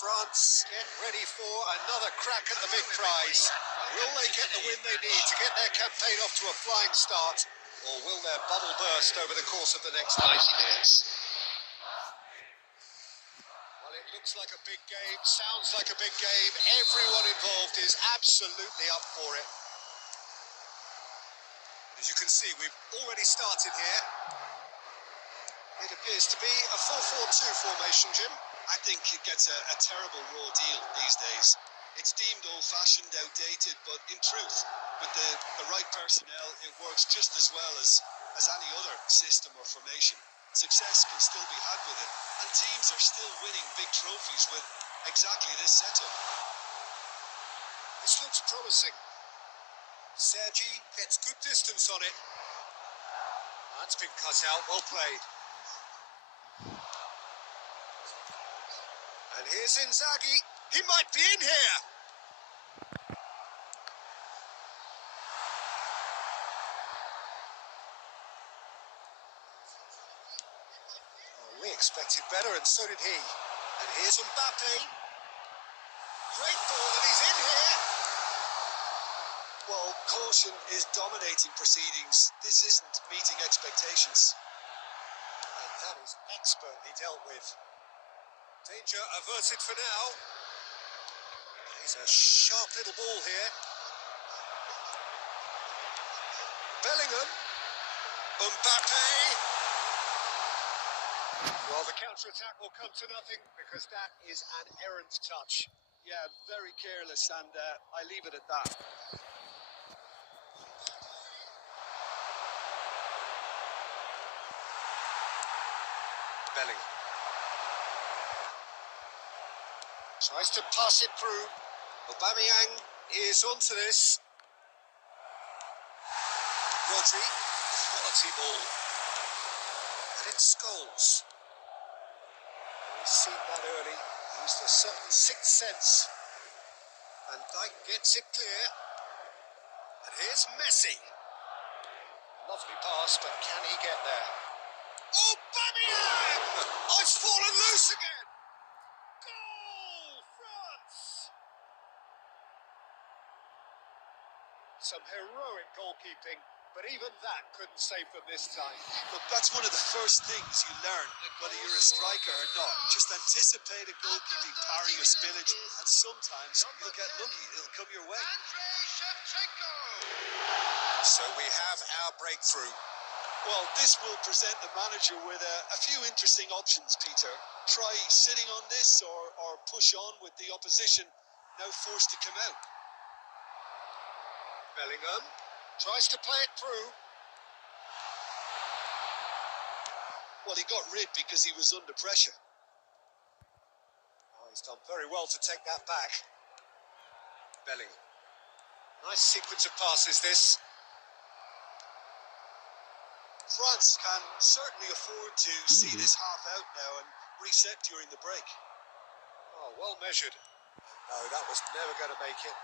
France get ready for another crack at the big prize. Will they get the win they need to get their campaign off to a flying start, or will their bubble burst over the course of the next 90 minutes? Well, it looks like a big game, sounds like a big game. Everyone involved is absolutely up for it. As you can see, we've already started here. It appears to be a 4-4-2 formation, Jim. I think it gets a terrible raw deal these days. It's deemed old-fashioned, outdated, but in truth, with the right personnel, it works just as well as any other system or formation. Success can still be had with it, and teams are still winning big trophies with exactly this setup. This looks promising. Sergi gets good distance on it. That's been cut out, well played. And here's Inzaghi. He might be in here. Oh, we expected better, and so did he. And here's Mbappe. Great ball, and he's in here. Well, caution is dominating proceedings. This isn't meeting expectations. And that is expertly dealt with. Danger averted for now. Here's a sharp little ball here. Bellingham. Mbappe. Well, the counter-attack will come to nothing because that is an errant touch. Yeah, very careless, and I leave it at that. Bellingham. Tries to pass it through. Aubameyang is onto this. Rodri, quality ball. And it's Scholes. We've seen that early. Used a certain sixth sense. And Dijk gets it clear. And here's Messi. Lovely pass, but can he get there? Aubameyang! Oh, it's fallen loose again! Some heroic goalkeeping, but even that couldn't save them this time. Look, that's one of the first things you learn, whether you're a striker or not. Just anticipate a goalkeeping parry or spillage, and sometimes you'll get lucky. It'll come your way. So we have our breakthrough. Well, this will present the manager with a few interesting options, Peter. Try sitting on this or push on with the opposition now forced to come out. Bellingham tries to play it through. Well, he got rid because he was under pressure. Oh, he's done very well to take that back. Bellingham. Nice sequence of passes, this. France can certainly afford to see this half out now and reset during the break. Oh, well measured. No, that was never going to make it.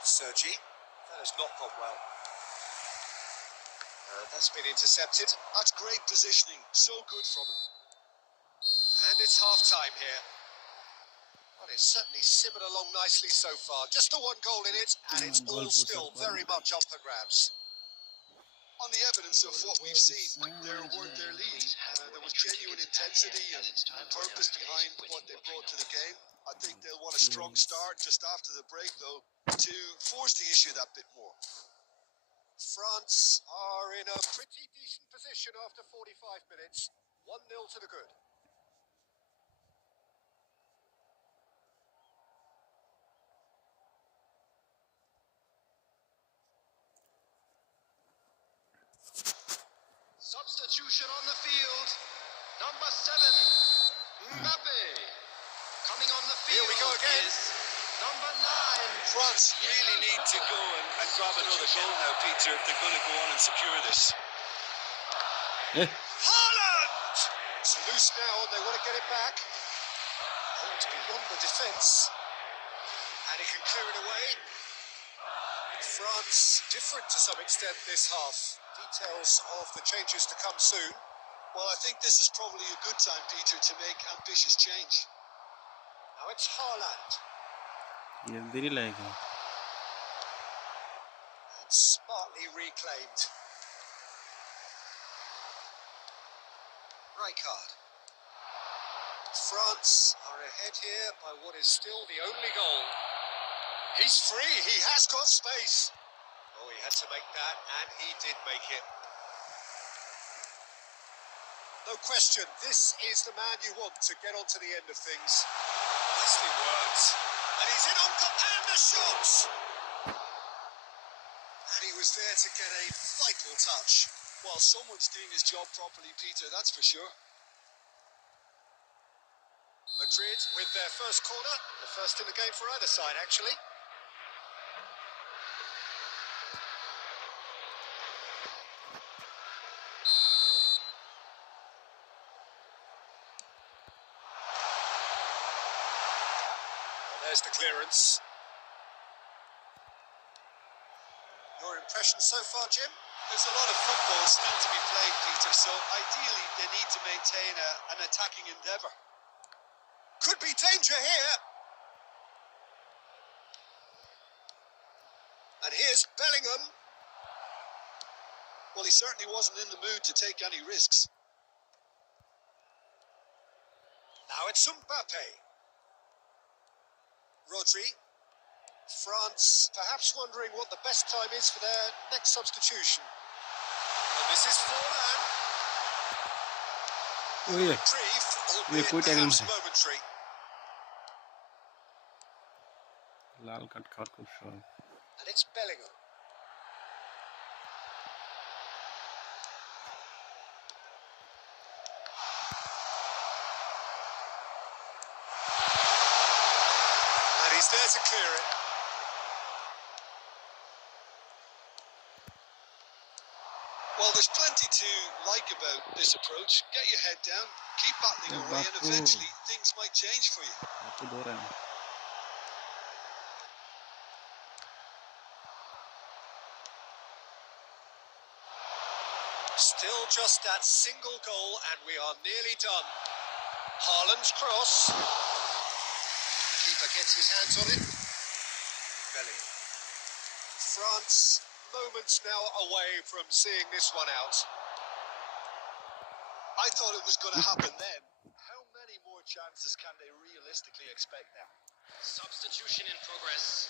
Sergi That has not gone well. That's been intercepted. That's great positioning. So good from him. And it's half-time here. Well, it's certainly simmered along nicely so far. Just the one goal in it, and it's all still very much up for grabs. On the evidence of what we've seen, there weren't their lead. There was genuine intensity and purpose behind what they brought to the game. I think they'll want a strong start just after the break, though, to force the issue that bit more. France are in a pretty decent position after 45 minutes. 1-0 to the good. Substitution on the field. Number 7, Mbappe. Coming on the field. Here we go again. Is number 9. France really need to go and grab another goal now, Peter, if they're going to go on and secure this. Haaland! It's loose now and they want to get it back. Oh, it's beyond the defence. And he can clear it away. France different to some extent this half. Details of the changes to come soon. Well, I think this is probably a good time, Peter, to make ambitious change. Now it's Haaland. ये देरी लगेगा. And smartly reclaimed. Rijkaard. France are ahead here by what is still the only goal. He's free, he has got space. Oh, he had to make that, and he did make it. No question, this is the man you want to get on to the end of things. Nicely worked. And he's in on goal, and the shot! And he was there to get a vital touch. Well, someone's doing his job properly, Peter, that's for sure. Madrid with their first corner, the first in the game for either side, actually. There's the clearance. Your impression so far, Jim? There's a lot of football still to be played, Peter, so ideally they need to maintain an attacking endeavour. Could be danger here. And here's Bellingham. Well, he certainly wasn't in the mood to take any risks. Now it's Mbappe. Rodri. France perhaps wondering what the best time is for their next substitution. And this is Forlan. Oh yeah. Reprieve, ये कोई albeit tackle perhaps नहीं. momentary. लाल card का कुछ shot. And it's Bellingham. And he's there to clear it. Well, there's plenty to like about this approach. Get your head down, keep battling Yeah, away, and Baku. eventually things might change for you. आपको दो run. Still just that single goal and we are nearly done. Haaland's cross. Keeper gets his hands on it. Bellingham. France, moments now away from seeing this one out. I thought it was going to happen then. How many more chances can they realistically expect now? Substitution in progress.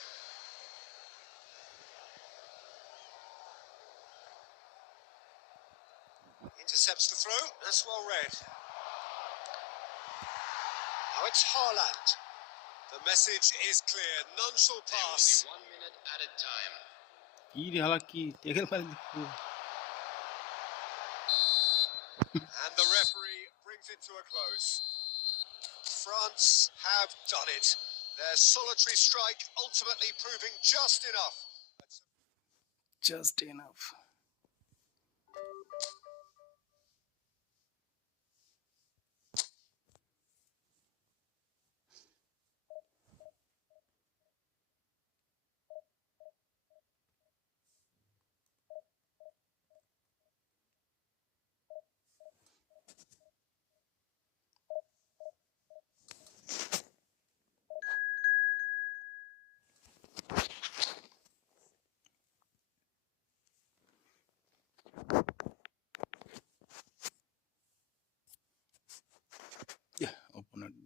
Intercepts the throw. That's well read. Now it's Haaland. The message is clear. None shall There will pass. be 1 minute at a time. ये हालांकि tackle मार दी. And the referee brings it to a close. France have done it. Their solitary strike ultimately proving just enough. Just enough.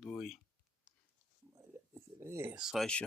2. 6.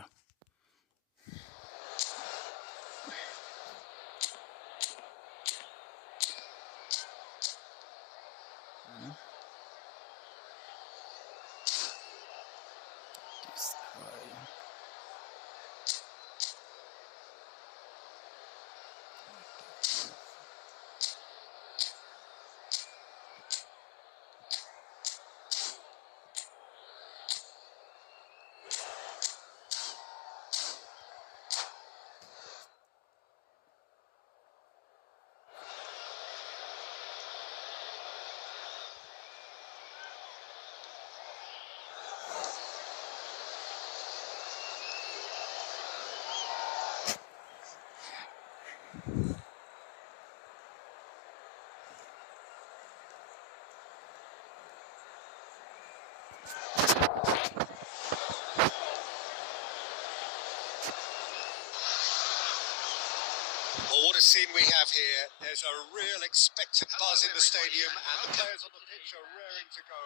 Well, what a scene we have here. There's a real expectant buzz in the stadium, and the players on the pitch are raring to go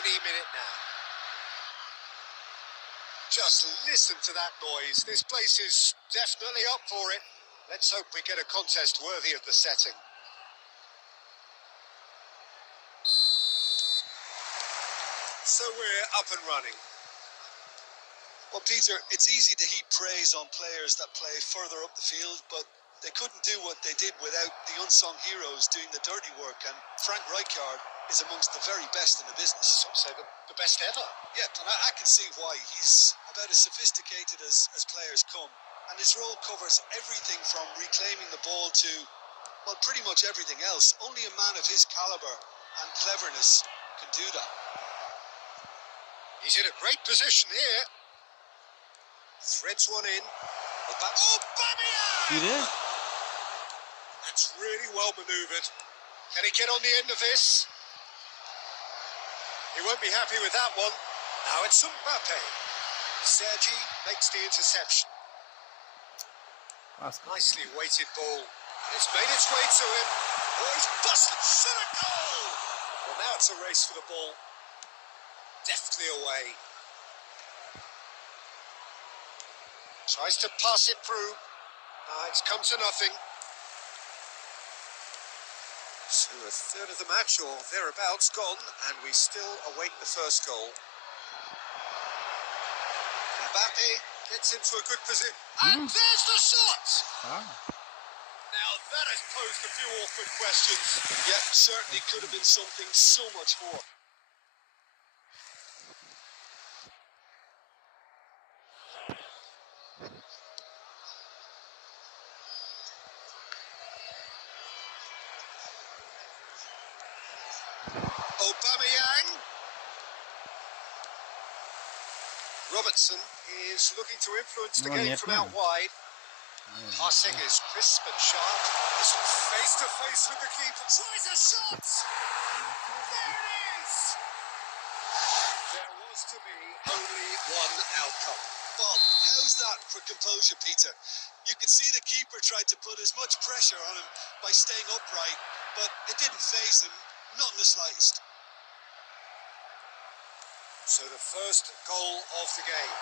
any minute now. Just listen to that noise. This place is definitely up for it. Let's hope we get a contest worthy of the setting. So we're up and running. Well, Peter, it's easy to heap praise on players that play further up the field, but they couldn't do what they did without the unsung heroes doing the dirty work, and Frank Rijkaard is amongst the very best in the business. Some say the best ever. Yeah, and I can see why. He's about as sophisticated as players come, and his role covers everything from reclaiming the ball to, well, pretty much everything else. Only a man of his caliber and cleverness can do that. He's in a great position here. Threads one in. Oh, Bamia! That's really well manoeuvred. Can he get on the end of this? He won't be happy with that one. Now it's Mbappe. Sergi makes the interception. Nicely weighted ball. And it's made its way to him. Oh, he's busted. Shot a goal! Well, now it's a race for the ball. Deftly away. Tries to pass it through. It's come to nothing. So a third of the match or thereabouts gone, and we still await the first goal. Mbappe gets into a good position. And there's the shot! Now that has posed a few awkward questions. Yeah, certainly could have been something so much more. Aubameyang. Robertson is looking to influence the game from out wide. Passing is crisp and sharp. He's face to face with the keeper. Tries a shot! There it is! There was to be only one outcome. Bob, how's that for composure, Peter? You can see the keeper tried to put as much pressure on him by staying upright, but it didn't faze him, not in the slightest. So the first goal of the game.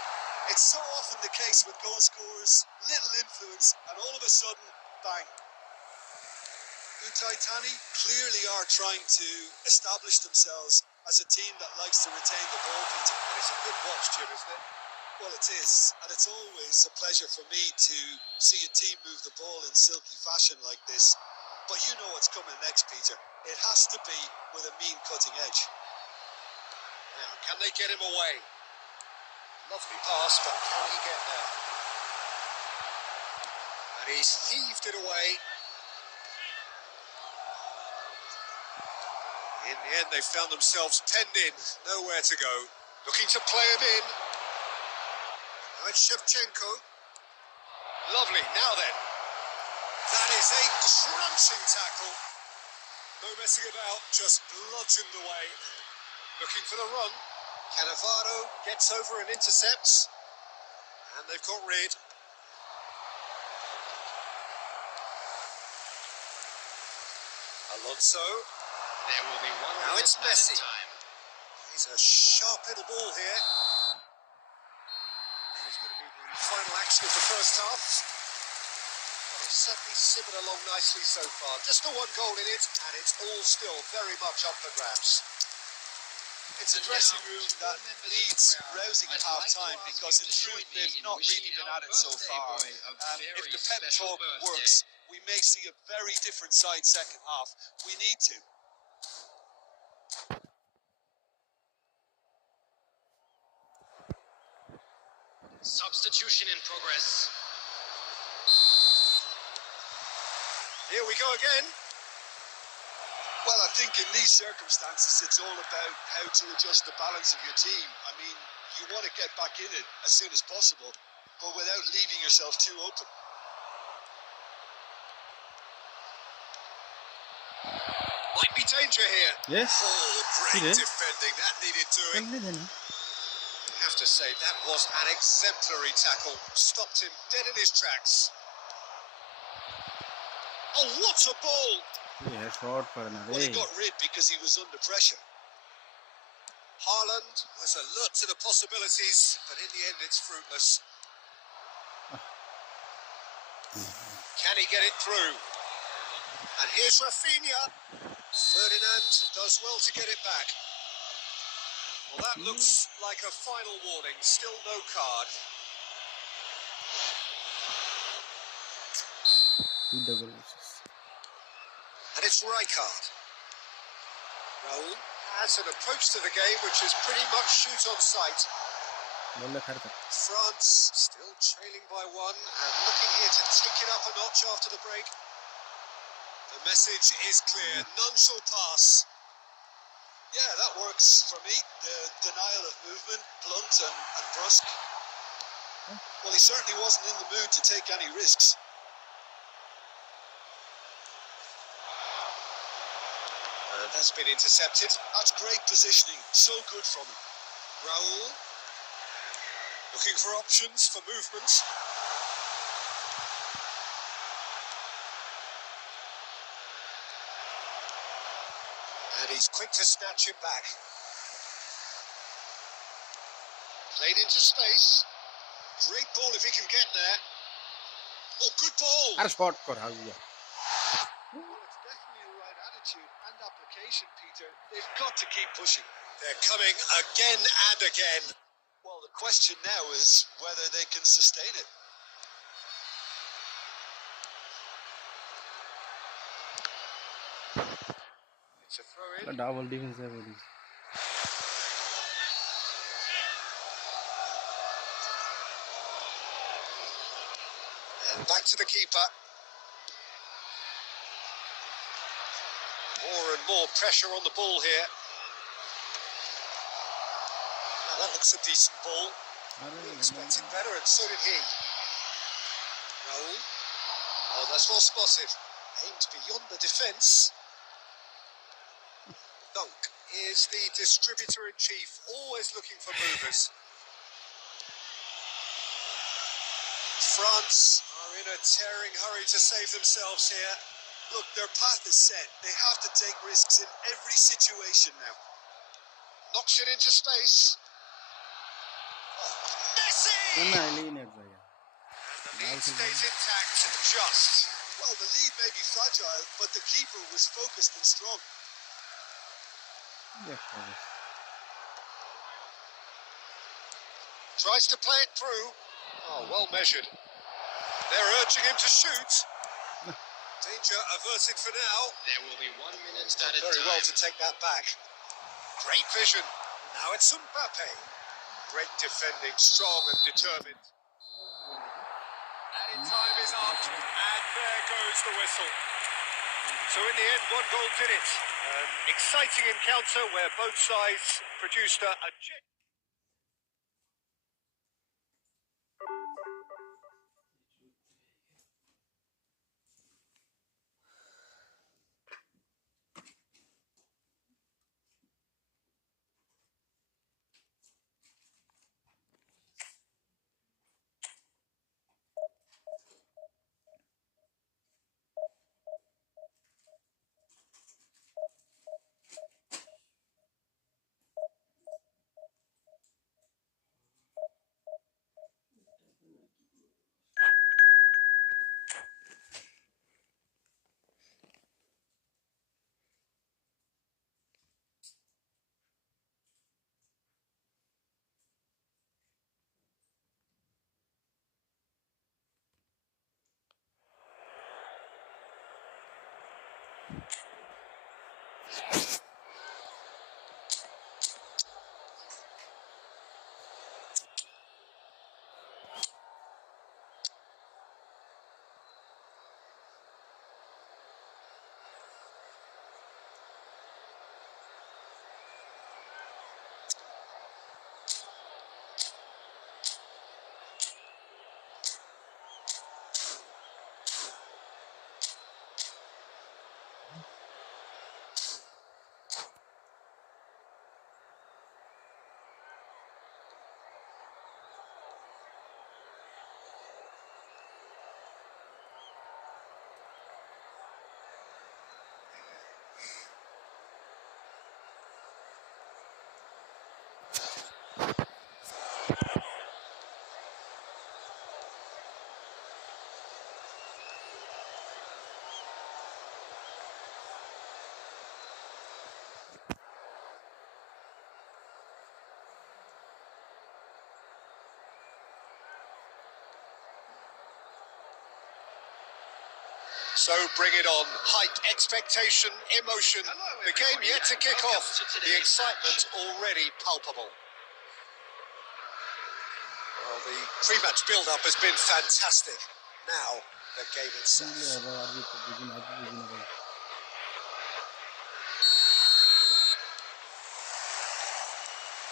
It's so often the case with goal scorers, little influence, and all of a sudden, bang. Utai Tani clearly are trying to establish themselves as a team that likes to retain the ball, Peter. And it's a good watch, Jim, isn't it? Well, it is, and it's always a pleasure for me to see a team move the ball in silky fashion like this. But you know what's coming next, Peter. It has to be with a mean cutting edge. Now, can they get him away? Lovely pass, but can he get there? And he's heaved it away. In the end, they found themselves penned in, nowhere to go. Looking to play him in. Now it's Shevchenko. Lovely, now then. That is a crunching tackle. No messing about, just bludgeoned away. Looking for the run. Cannavaro gets over and intercepts. And they've got rid. Alonso. There will be one Now it's minute Messi. added time. It's a sharp little ball here. It's going to be the final action of the first half. Well, it's certainly simmered along nicely so far. Just the one goal in it, and it's all still very much up for grabs. It's a dressing room that needs rousing at half-time because in truth they've not really been at it so far. If the pep talk works, we may see a very different side second half. We need to. Substitution in progress. Here we go again. Well, I think in these circumstances, it's all about how to adjust the balance of your team. I mean, you want to get back in it as soon as possible, but without leaving yourself too open. Might be danger here. Yes. Oh, great He did. defending. That needed doing. I have to say, that was an exemplary tackle. Stopped him dead in his tracks. Oh, what a ball! Yeah, short for another. Well, he got rid because he was under pressure. Haaland was alert to the possibilities, but in the end it's fruitless. Can he get it through? And here's Rafinha. Ferdinand does well to get it back. Well, that looks like a final warning. Still no card. And it's Rijkaard. Raul has an approach to the game which is pretty much shoot on sight. France still trailing by one and looking here to take it up a notch after the break. The message is clear. None shall pass. Yeah, that works for me. The denial of movement, blunt and brusque. Well, he certainly wasn't in the mood to take any risks. And that's been intercepted. That's great positioning. So good from him. Raul looking for options for movement. And he's quick to snatch it back. Played into space. Great ball if he can get there. Oh, good ball. Short for how Well, it's definitely the right attitude and application, Peter. They've got to keep pushing. They're coming again and again. Well, the question now is whether they can sustain it. It's a throw in. double defense है वो And back to the keeper. More and more pressure on the ball here. Now that looks a decent ball. We expected better, and so did he. Raul. Oh, that's well spotted. Aimed beyond the defence. Dunk is the distributor-in-chief, always looking for movers. France are in a tearing hurry to save themselves here. Look, their path is set. They have to take risks in every situation now. Knocks it into space. Oh, Messi! And the lead stays intact, just. Well, the lead may be fragile, but the keeper was focused and strong. Tries to play it through. Oh, well measured. They're urging him to shoot. Danger averted for now. There will be 1 minute Done added very time. well to take that back. Great vision. Now it's Mbappe. Great defending, strong and determined. Added time is up, and there goes the whistle. So in the end, one goal did it. An exciting encounter where both sides produced a So bring it on. Hype, expectation, emotion. The game yet to kick off. The excitement already palpable. Well, the pre-match build-up has been fantastic. Now, the game itself.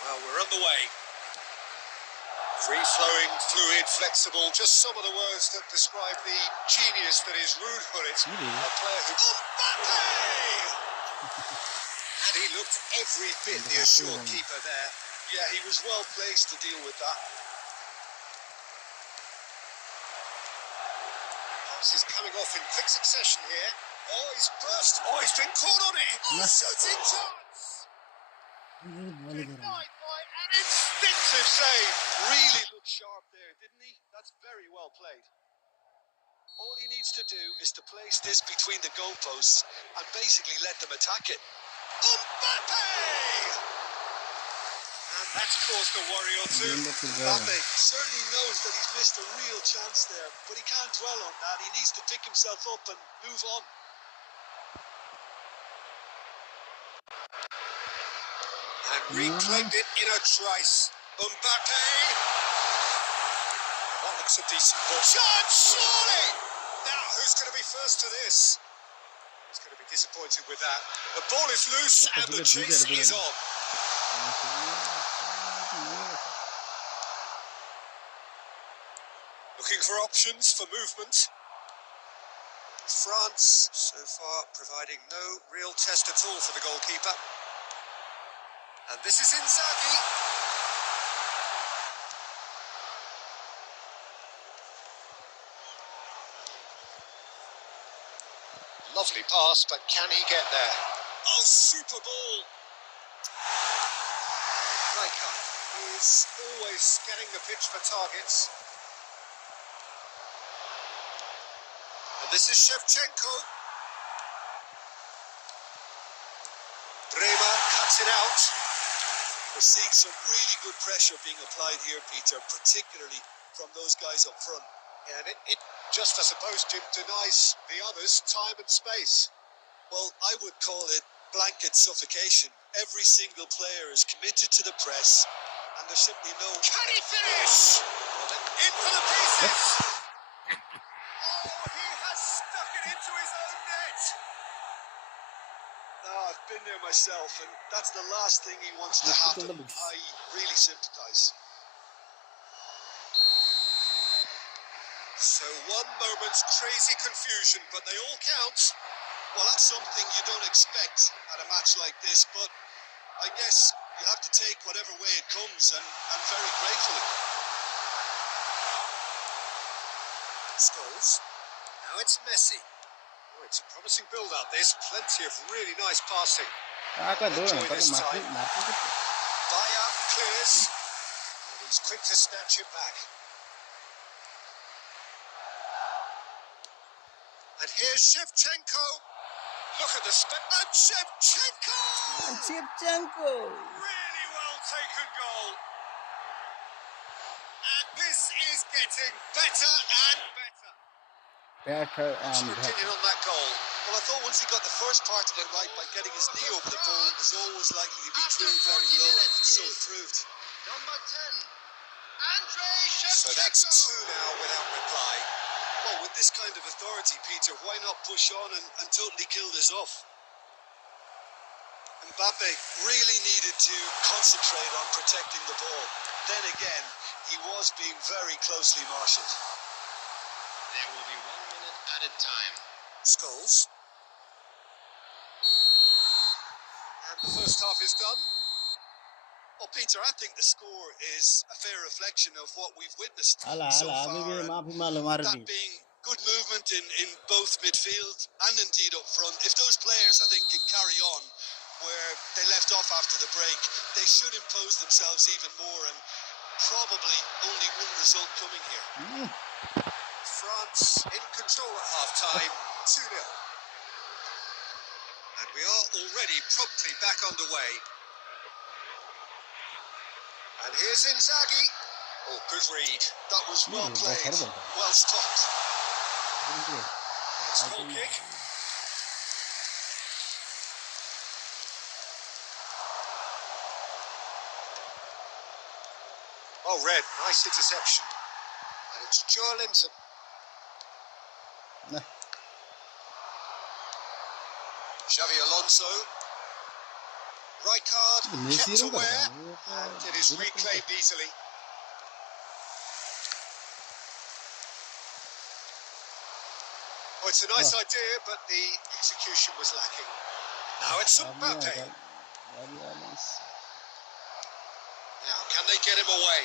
Well, we're on the way. Free-flowing, fluid, flexible, just some of the words that describe the genius that is Ruud Gullit, a player who... And he looked every bit the assured keeper there. Yeah, he was well placed to deal with that. Pass is coming off in quick succession here. Oh, he's burst. Oh, he's been caught on it. Oh, shooting chance. Denied by an instinctive save. Really looked sharp there, didn't he? That's very well played. All he needs to do is to place this between the goalposts and basically let them attack it. Mbappe! And that's caused a worry or two. Mbappe certainly knows that he's missed a real chance there, but he can't dwell on that. He needs to pick himself up and move on. And reclaimed it in a trice. Mbappe! That looks a decent ball. Chance, surely! Now, who's going to be first to this? He's going to be disappointed with that. The ball is loose and the chase is on. Looking for options for movement. France, so far, providing no real test at all for the goalkeeper. And this is Inzaghi. Lovely pass, but can he get there? Oh, super ball. Rijkaard is always scanning the pitch for targets. And this is Shevchenko. Bremer cuts it out. We're seeing some really good pressure being applied here, Peter, particularly from those guys up front. Yeah, and it just, I suppose, Jim, denies the others time and space. Well, I would call it blanket suffocation. Every single player is committed to the press, and there's simply no... Can he finish? In for the pieces! Oh, he has stuck it into his own net! No, I've been there myself, and that's the last thing he wants to happen. I really sympathise. So one moment's crazy confusion, but they all count. Well, that's something you don't expect at a match like this, but I guess you have to take whatever way it comes, and very gratefully. Scholes. Now it's Messi. Oh, it's a promising build-up. There's plenty of really nice passing. Enjoy this time. Bayer clears. And he's quick to snatch it back. And here's Shevchenko. Look at the and Shevchenko! Really well taken goal. And this is getting better and better. What's your opinion on that goal? Well, I thought once he got the first part of it right by getting his knee over the ball, it was always likely to be drilled very low, and so it proved. Number 10, Andre So that's two now without reply. Well, with this kind of authority, Peter, why not push on and totally kill this off? Mbappe really needed to concentrate on protecting the ball. Then again, he was being very closely marshalled. There will be 1 minute added time. Scholes. And the first half is done. Well, Peter, I think the score is a fair reflection of what we've witnessed so अभी भी far. माफी मालूम मार That the being good movement in both midfield and indeed up front. If those players, I think, can carry on where they left off after the break, they should impose themselves even more, and probably only one result coming here. France in control at half-time, 2-0. And we are already promptly back underway. And here's Inzaghi. Oh, good read. That was well that's played, horrible. well stopped. It's a goal kick. Oh, Red, nice interception. And it's Joelinton. Nah. Xavi Alonso. Rijkaard Messi kept row aware, करता and it is reclaimed easily. Oh, it's a nice idea, but the execution was lacking. Now it's Mbappe. Now, can they get him away?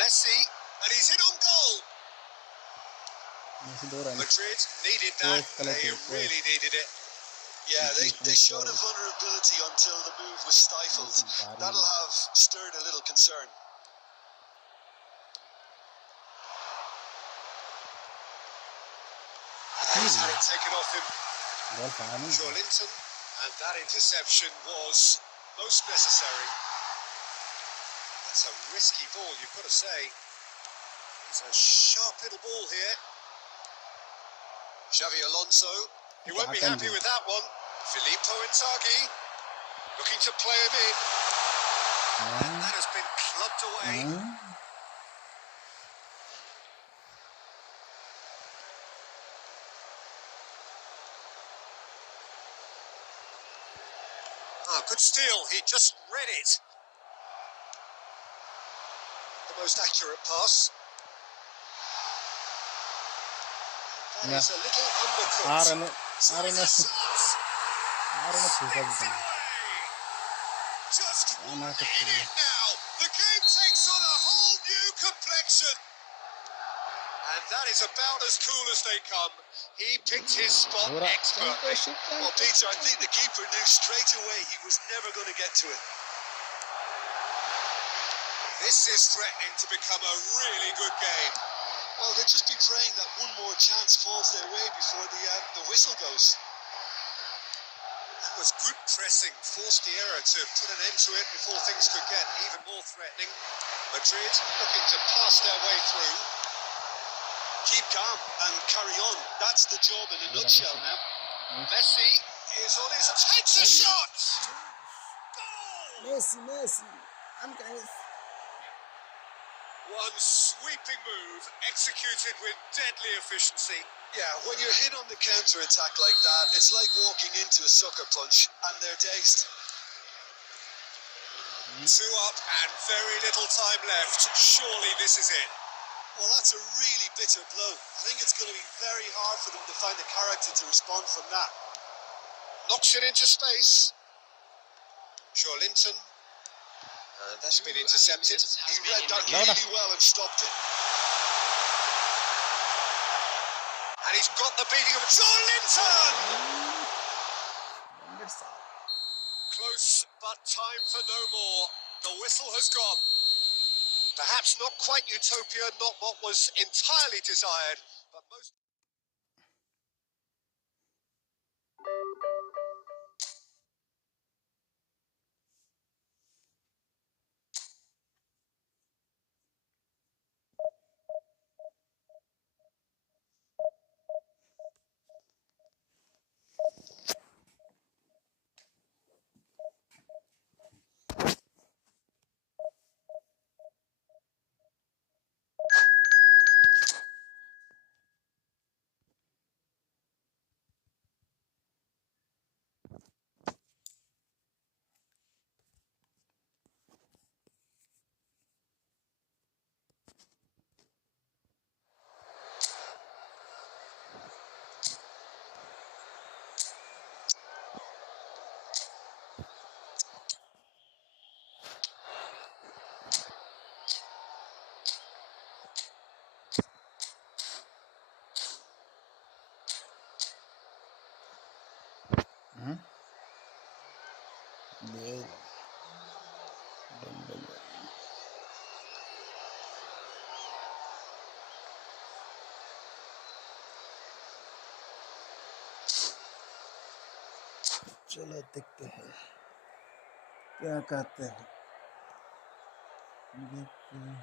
Messi, and he's hit on goal. Madrid needed that. They really needed it. Yeah, they showed a vulnerability until the move was stifled. That'll have stirred a little concern. He's had it taken off him. Joelinton, and that interception was most necessary. That's a risky ball, you've got to say. It's a sharp little ball here. Xavi Alonso, he won't be happy with that one. Filippo Inzaghi, looking to play him in. And that has been clubbed away. Ah, good steal. He just read it. The most accurate pass. That is a little undercooked. So it's a shot. Spins it away. Just one in it now. The game takes on a whole new complexion. And that is about as cool as they come. He picked his spot expertly. Well, Peter, I think the keeper knew straight away he was never going to get to it. This is threatening to become a really good game. Well, they'll just be praying that one more chance falls their way before the whistle goes. That was good pressing, forced the error to put an end to it before things could get even more threatening. Madrid looking to pass their way through. Keep calm and carry on. That's the job in a nutshell now. Messi is on his... Takes a shot! Goal! Messi. I'm guys. One sweeping move, executed with deadly efficiency. Yeah, when you're hit on the counter-attack like that, it's like walking into a sucker punch, and they're dazed. 2 up and very little time left. Surely this is it. Well, that's a really bitter blow. I think it's going to be very hard for them to find the character to respond from that. Knocks it into space. Joelinton. And that's been intercepted. He read that really well and stopped it. And he's got the beating of Joelinton! Close, but time for no more. The whistle has gone. Perhaps not quite utopia, not what was entirely desired, but most... चलो देखते हैं क्या कहते हैं। देखते हैं।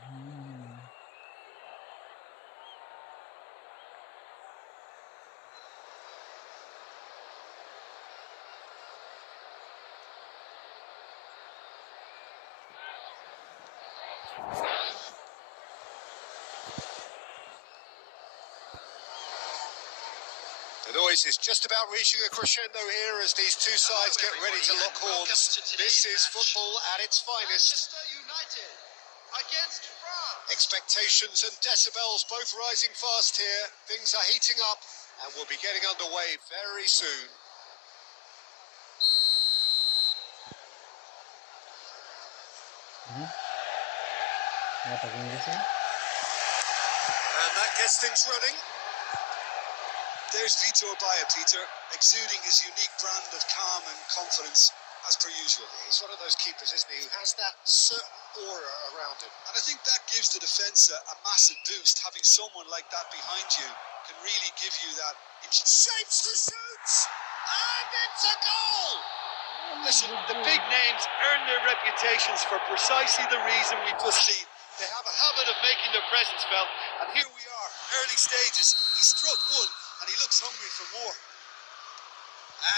The noise is just about reaching a crescendo here as these two sides get ready to lock horns. This is football at its finest. Manchester United against France. Expectations and decibels both rising fast here. Things are heating up and we'll be getting underway very soon. What again this is? And that gets things running. There's Vitor Baia, Peter, exuding his unique brand of calm and confidence, as per usual. He's one of those keepers, isn't he, who has that certain aura around him. And I think that gives the defence a massive boost. Having someone like that behind you can really give you that. Shapes the shoots! And it's a goal! Listen, the big names earn their reputations for precisely the reason we've just seen. They have a habit of making their presence felt, and here we are, Early stages, he struck one and he looks hungry for more.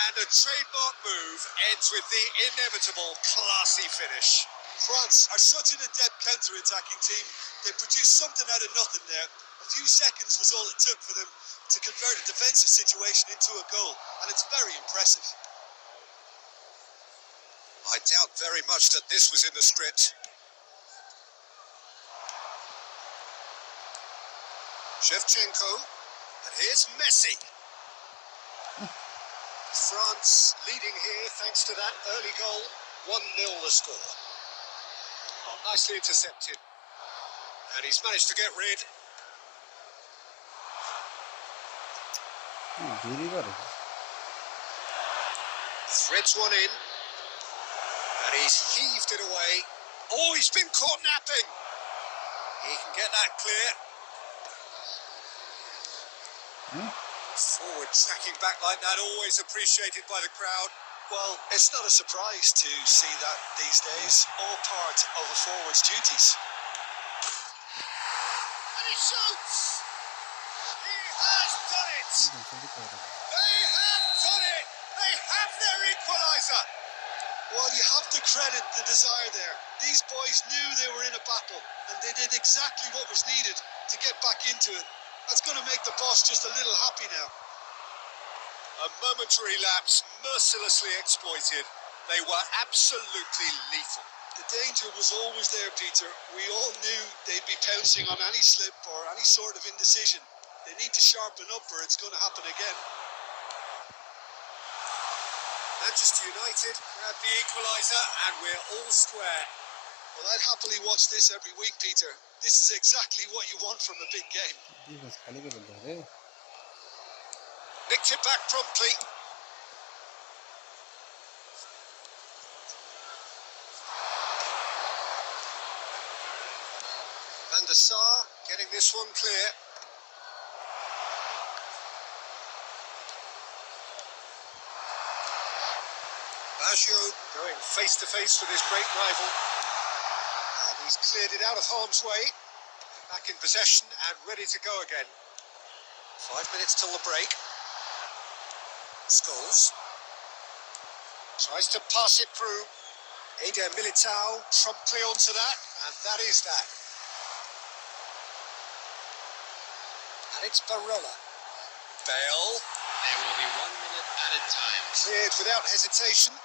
And a trademark move ends with the inevitable classy finish. France are such an adept counter-attacking team. They produced something out of nothing there. A few seconds was all it took for them to convert a defensive situation into a goal, and it's very impressive. I doubt very much that this was in the script. Shevchenko, and here's Messi. France leading here thanks to that early goal. 1-0 the score. Oh, nicely intercepted. And he's managed to get rid. Threads one in. And he's heaved it away. Oh, he's been caught napping. He can get that clear. Forward tracking back like that, always appreciated by the crowd. Well, it's not a surprise to see that these days, all part of a forward's duties. And he shoots! He has done it! They have done it! They have their equaliser! Well, you have to credit the desire there. These boys knew they were in a battle, and they did exactly what was needed to get back into it. That's going to make the boss just a little happy now. A momentary lapse, mercilessly exploited. They were absolutely lethal. The danger was always there, Peter. We all knew they'd be pouncing on any slip or any sort of indecision. They need to sharpen up or it's going to happen again. Manchester United grab the equaliser and we're all square. Well, I'd happily watch this every week, Peter. This is exactly what you want from a big game. Nicked it back promptly. Van der Sar getting this one clear. Baggio going face to face with his great rival. And he's cleared it out of harm's way. Back in possession and ready to go again. 5 minutes till the break. Scholes tries to pass it through. Eder Militao promptly onto that, and that is that. And it's Barella. Bale. There will be 1 minute added time. Cleared without hesitation.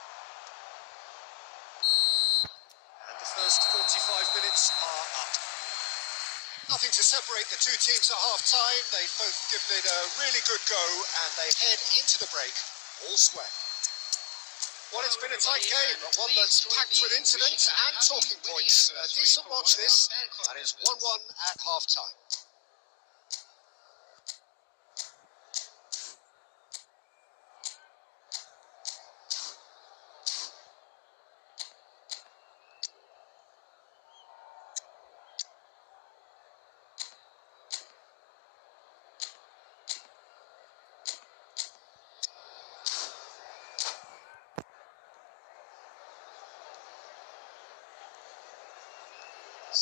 And the first 45 minutes are up. Nothing to separate the two teams at half-time. They've both given it a really good go, and they head into the break all square. Well, it's been a tight game, but one that's packed with incidents and talking points. A decent watch this, and it's 1-1 at half-time.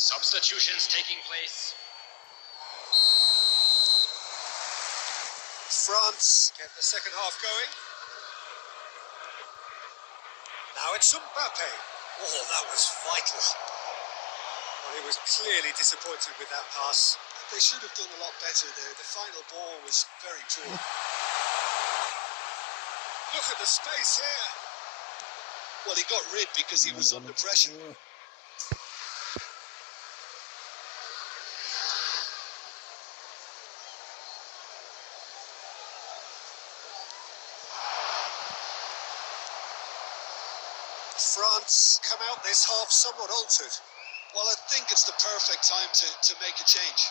Substitutions taking place. France get the second half going. Now it's Mbappe. Oh, that was vital. Well, he was clearly disappointed with that pass. They should have done a lot better there. The final ball was very poor. Look at the space here. Well, he got rid because he was under pressure. France come out this half somewhat altered. Well, I think it's the perfect time to make a change.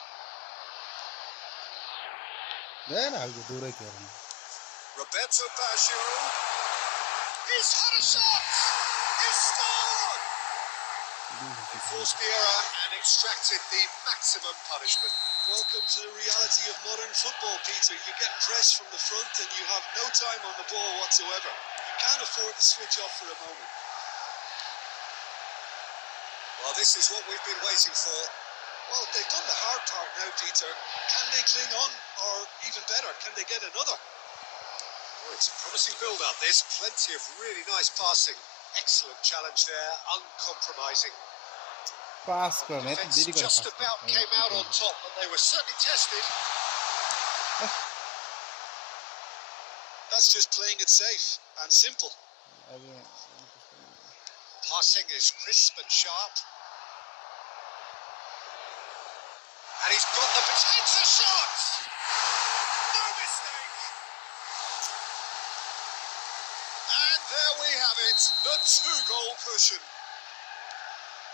Roberto Baggio. He's had a shot. He's scored. He forced the error and extracted the maximum punishment. Welcome to the reality of modern football, Peter. You get pressed from the front and you have no time on the ball whatsoever. You can't afford to switch off for a moment. Well, this is what we've been waiting for. Well, they've done the hard part now, Peter. Can they cling on, or even better, can they get another? Oh, it's a promising build-up, this. Plenty of really nice passing. Excellent challenge there, uncompromising. Defence just about came out on top, but they were certainly tested. That's just playing it safe and simple. Passing is crisp and sharp. And he's got the potential shot! No mistake! And there we have it, the two-goal cushion.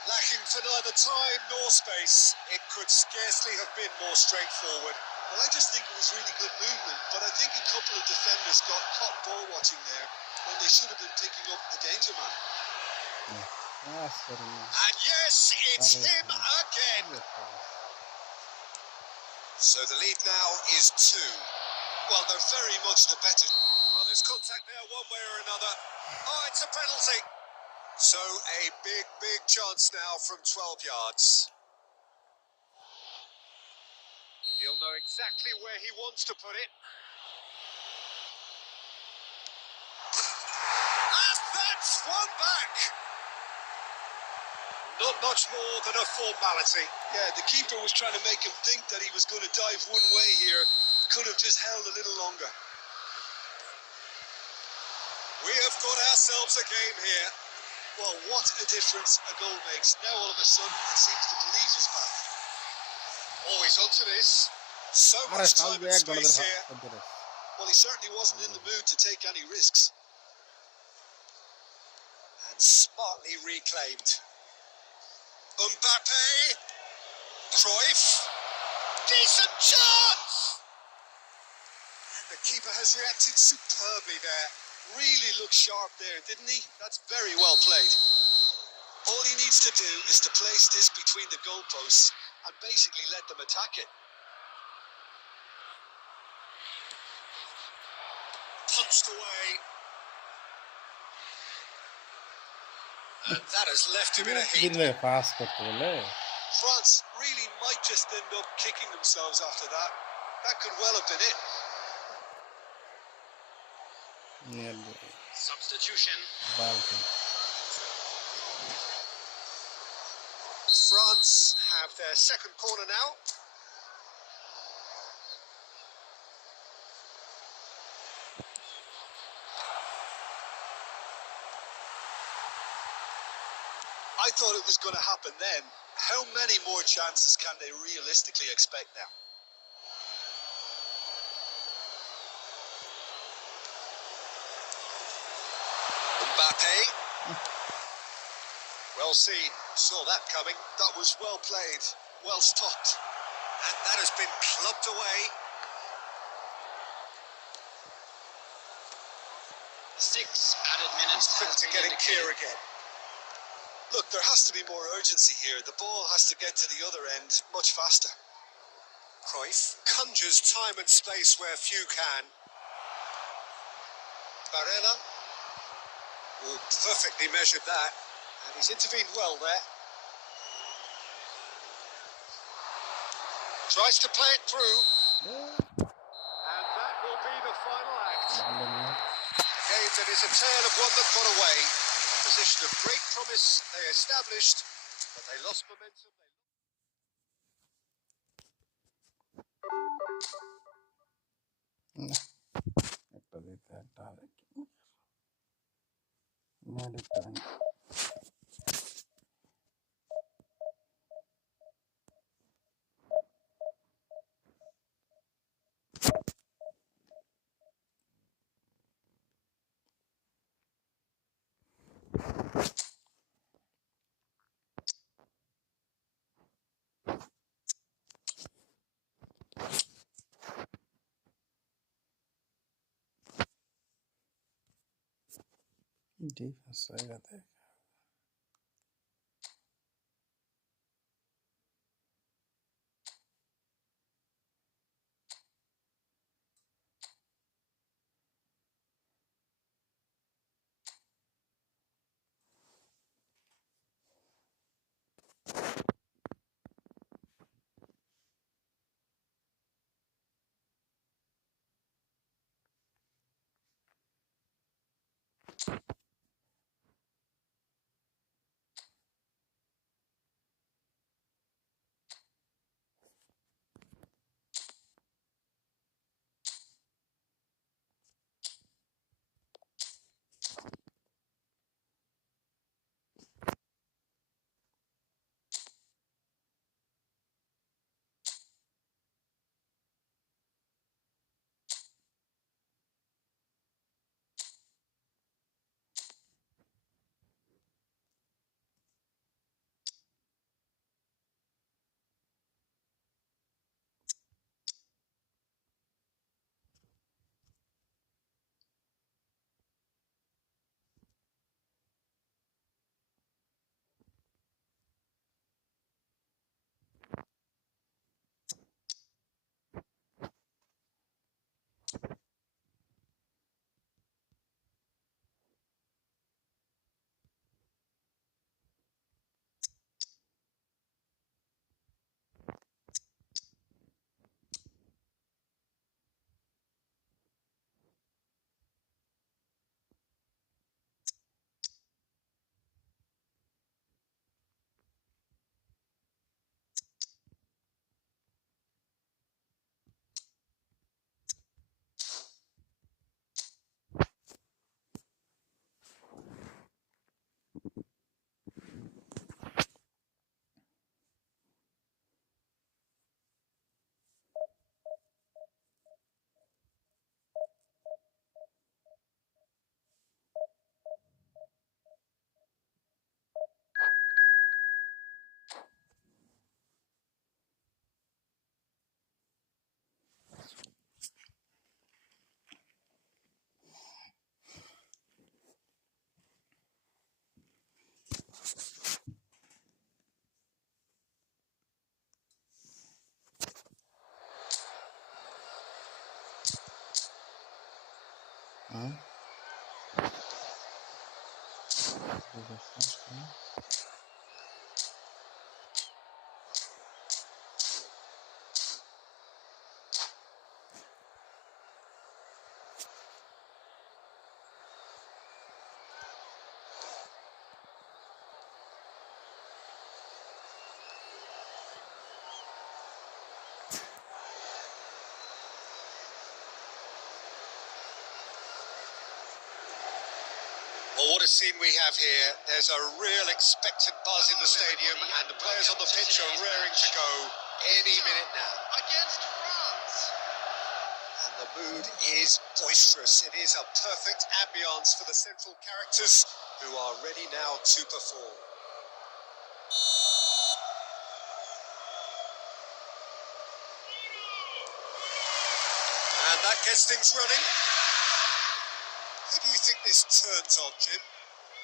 Lacking for neither time nor space, it could scarcely have been more straightforward. Well, I just think it was really good movement, but I think a couple of defenders got caught ball watching there when they should have been picking up the danger man. And yes, it's him again. So the lead now is 2. Well, they're very much the better. Well, there's contact there one way or another. Oh, it's a penalty. So a big chance now from 12 yards. He'll know exactly where he wants to put it. And that's one back. Not much more than a formality. Yeah, the keeper was trying to make him think that he was going to dive one way here. Could have just held a little longer. We have got ourselves a game here. Well, what a difference a goal makes. Now all of a sudden it seems the belief is back. Always onto this. So much time and space here. Well, he certainly wasn't in the mood to take any risks. And smartly reclaimed. Mbappe. Cruyff. Decent chance! And the keeper has reacted superbly there. Really looked sharp there, didn't he? That's very well played. All he needs to do is to place this between the goalposts and basically let them attack it. Punched away. And that has left him in a heap. France really might just end up kicking themselves after that. That could well have been it. Substitution. France have their second corner now. I thought it was going to happen then. How many more chances can they realistically expect now? Mbappe. Well seen. Saw that coming. That was well played, well stopped. And that has been clubbed away. 6 added minutes. He's quick to get it clear again. Look, there has to be more urgency here. The ball has to get to the other end much faster. Cruyff conjures time and space where few can. Barella. Oh, perfectly measured that. And he's intervened well there. Tries to play it through. And that will be the final act. Game that is a tale of one that got away. A position of great promise they established, but they lost momentum. একটা দিতে একটা আরেকটা defence জায়গাতে Well, what a scene we have here. There's a real expectant buzz in the stadium, and the players on the pitch are raring to go any minute now. Against France. And the mood is boisterous. It is a perfect ambience for the central characters who are ready now to perform. And that gets things running. Who do you think this turns on, Jim?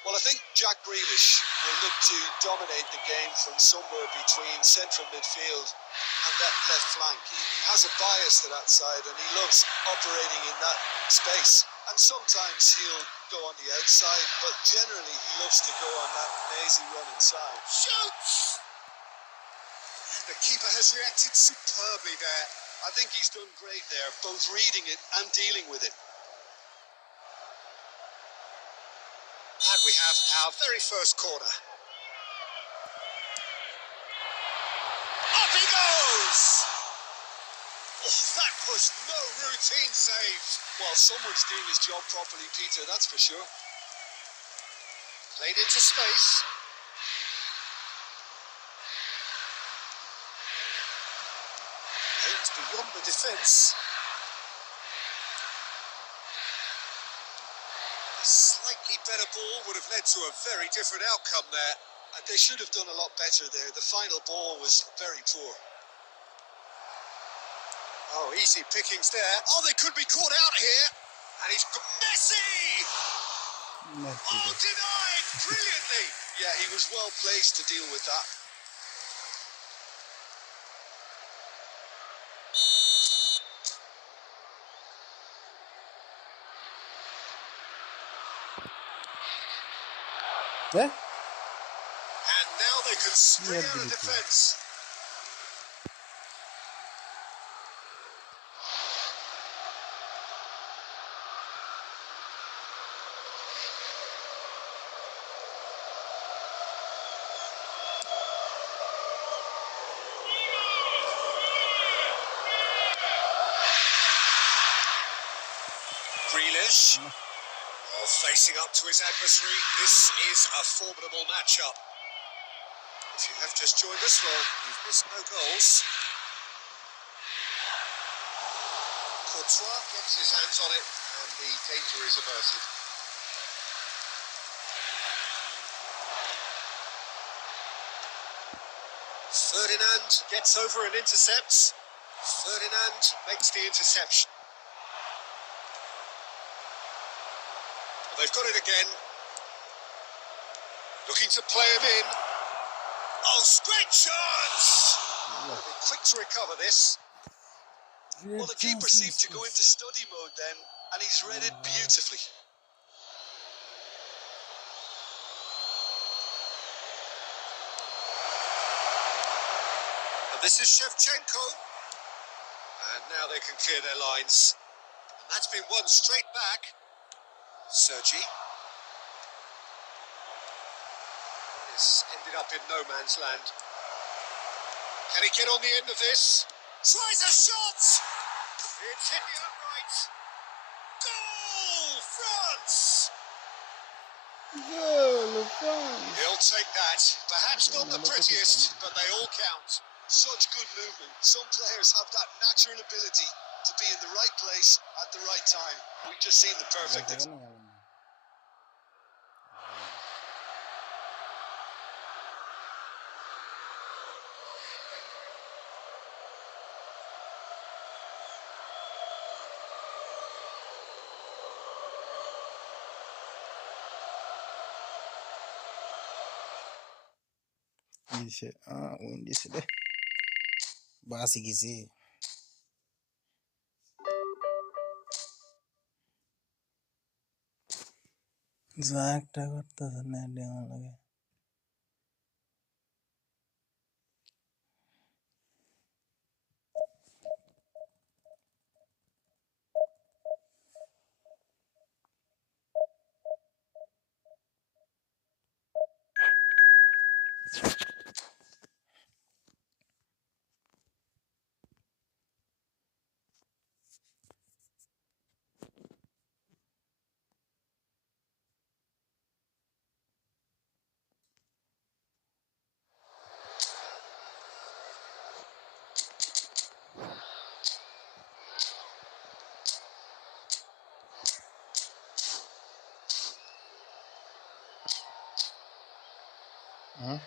Well, I think Jack Grealish will look to dominate the game from somewhere between central midfield and that left flank. He has a bias to that side and he loves operating in that space. And sometimes he'll go on the outside, but generally he loves to go on that mazy run inside. Shoots! And The keeper has reacted superbly there. I think he's done great there, both reading it and dealing with it. And we have our very first corner. Up he goes! Oh, that was no routine save. Well, someone's doing his job properly, Peter, that's for sure. Played into space. Aimed beyond the defence. A slightly better ball would have led to a very different outcome there. They should have done a lot better there. The final ball was very poor. Oh, easy pickings there. Oh, they could be caught out here. And he's got Messi! Oh, denied brilliantly. Yeah, he was well placed to deal with that. Yeah? And now they can string out a defence. Grealish. Oh, facing up to his adversary. This is a formidable matchup. If you have just joined us, well, you've missed no goals. Courtois gets his hands on it, and the danger is averted. Ferdinand gets over and intercepts. Ferdinand makes the interception. Well, they've got it again. Looking to play him in. Oh, great chance! They'll be quick to recover this. Well, the keeper seemed to go into study mode then, and he's read it beautifully. And this is Shevchenko. And now they can clear their lines. And that's been one straight back. Sergi. This ended up in no man's land. Can he get on the end of this? Tries a shot! It's hit the upright. Goal, France! He'll take that. Perhaps not the prettiest, but they all count. Such good movement. Some players have that natural ability to be in the right place at the right time. We've just seen the perfect example. Oyuncusu deh. Basi gizi. Zakta করতেছে না আমার লাগে। Huh?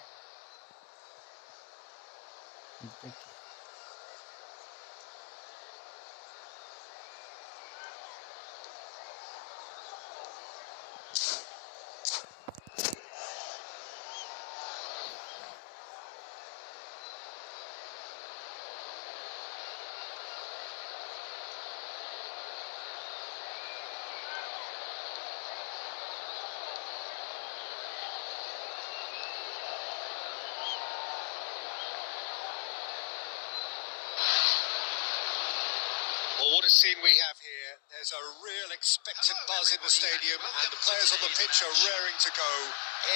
scene we have here. There's a real expectant buzz in the stadium, and the players on the pitch are raring to go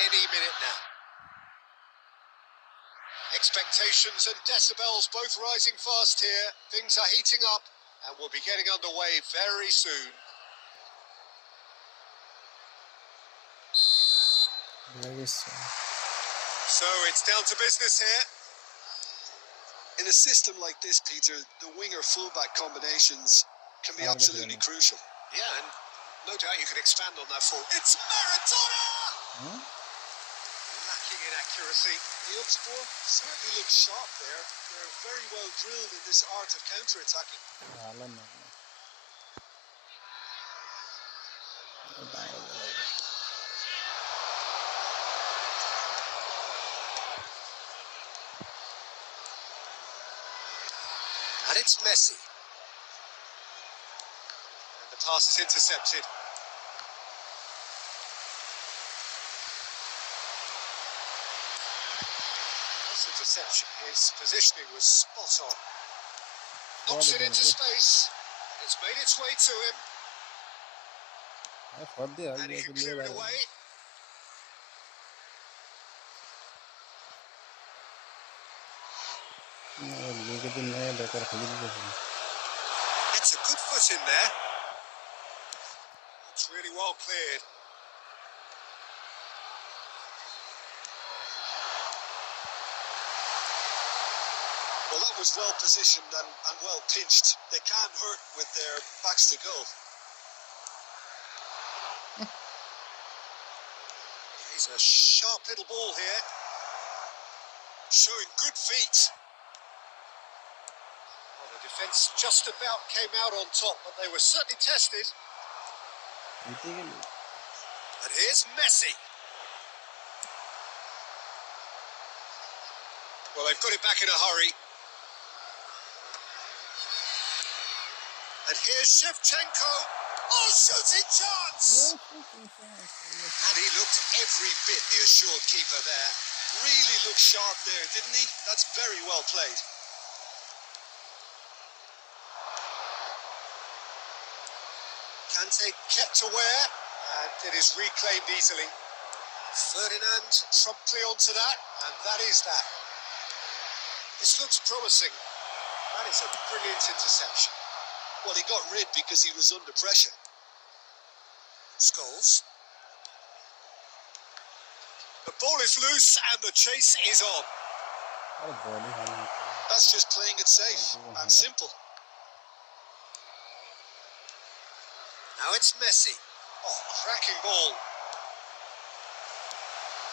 any minute now. Expectations and decibels both rising fast here. Things are heating up and we'll be getting underway very soon. So it's down to business here. In a system like this, Peter, the winger-fullback combinations can be absolutely crucial. Yeah, and no doubt you can expand on that for... It's Maradona! Lacking in accuracy. The Uxbor certainly looks sharp there. They're very well drilled in this art of counter-attacking. And it's Messi. And the pass is intercepted. This interception, his positioning was spot on. Knocks it into space. It's made its way to him. And he can clear it away. It's a good foot in there. It's really well cleared. Well, that was well positioned and well pinched. They can't hurt with their backs to goal. He's a sharp little ball here. Showing good feet. Well, the defence just about came out on top, but they were certainly tested. And here's Messi. Well, they've got it back in a hurry. And here's Shevchenko. Oh, shooting chance! And he looked every bit the assured keeper there. Really looked sharp there, didn't he? That's very well played. Kante kept aware, and it is reclaimed easily. Ferdinand promptly onto that, and that is that. This looks promising. That is a brilliant interception. Well, he got rid because he was under pressure. Scholes. The ball is loose and the chase is on. That's just playing it safe and simple. Now it's Messi. Oh, cracking ball.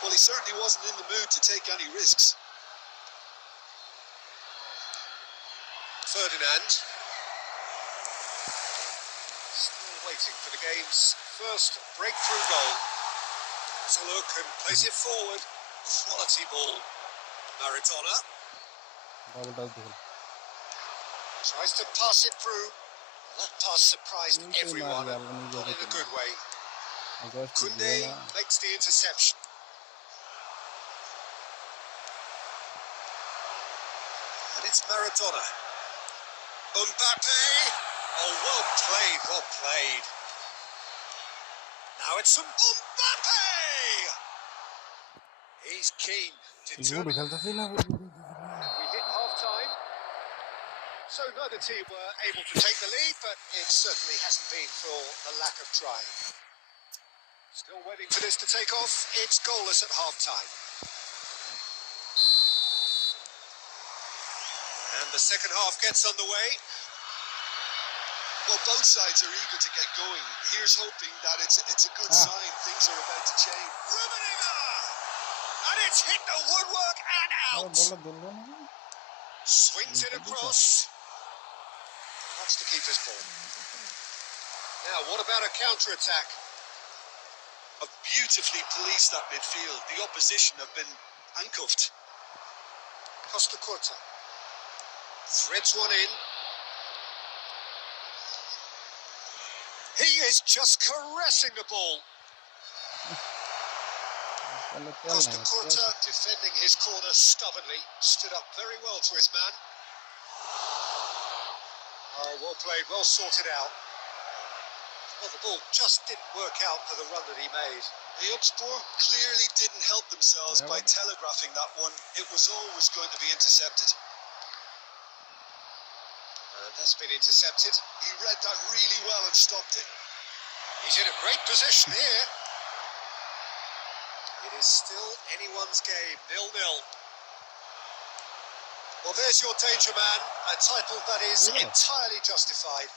Well, he certainly wasn't in the mood to take any risks. Ferdinand. Still waiting for the game's first breakthrough goal. Has a look and plays it forward. Quality ball. Maradona. Tries to pass it through. That pass surprised everyone and not in a good way. Koundé makes the interception. And it's Maradona. Mbappe. Oh, well played, well played. Now it's Mbappe. He's keen, determined. We hit half-time. So neither team were able to take the lead, but it certainly hasn't been for the lack of trying. Still waiting for this to take off. It's goalless at half-time. And the second half gets underway. Well, both sides are eager to get going. Here's hoping that it's a good sign. Things are about to change. And it's hit the woodwork and out. Swings it across. That's the keeper's ball. Now, what about a counter-attack? Have beautifully policed that midfield. The opposition have been handcuffed. Costa Curta. Threads one in. He is just caressing the ball. Costa Curta defending his corner stubbornly. Stood up very well to his man. Oh, well played, well sorted out. Well, the ball just didn't work out for the run that he made. The Upspor clearly didn't help themselves by telegraphing that one. It was always going to be intercepted. And that's been intercepted. He read that really well and stopped it. He's in a great position here. It is still anyone's game, 0-0. Well, there's your danger man, a title that is entirely justified.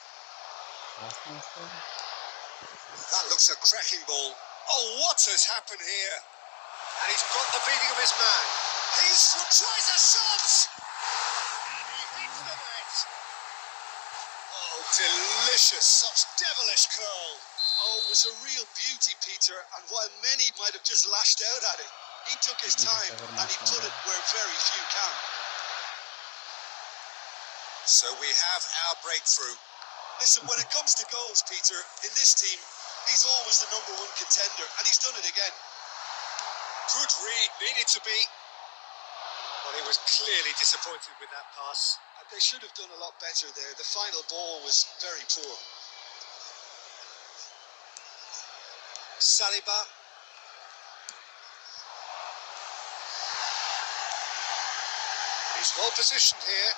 That looks a cracking ball. Oh, what has happened here? And he's got the beating of his man. Tries a shot! And he beats the net. Oh, delicious, such devilish curl. Oh, it was a real beauty, Peter, and while many might have just lashed out at it, he took his time and he put it where very few can. So we have our breakthrough. Listen, when it comes to goals, Peter, in this team, he's always the #1 contender, and he's done it again. Good read, needed to be. Well, he was clearly disappointed with that pass. They should have done a lot better there. The final ball was very poor. Saliba. He's well positioned here.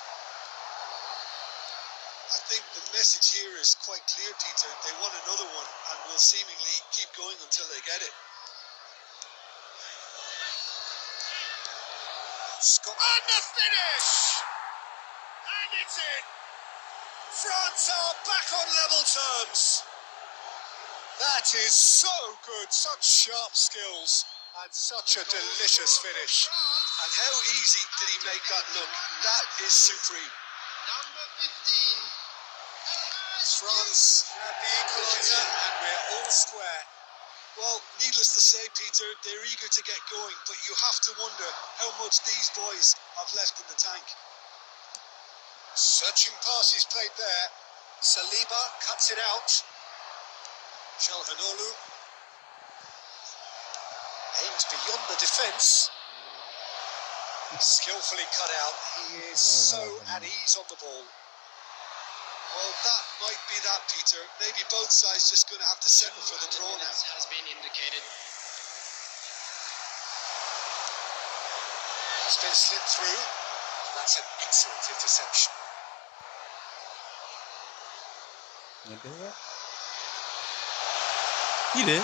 I think the message here is quite clear, Peter. They want another one and will seemingly keep going until they get it. And the finish! And it's in! France are back on level terms. That is so good, such sharp skills, and such a delicious finish. And how easy did he make that look? That is supreme. Number 15. France have the equaliser, and we're all square. Well, needless to say, Peter, they're eager to get going, but you have to wonder how much these boys have left in the tank. Searching pass is played there. Saliba cuts it out. Çalhanoğlu aims beyond the defence. Skillfully cut out. He is so at ease on the ball. Well, that might be that, Peter. Maybe both sides just going to have to settle for the draw now. Has been indicated. It's been slipped through. That's an excellent interception. İyi.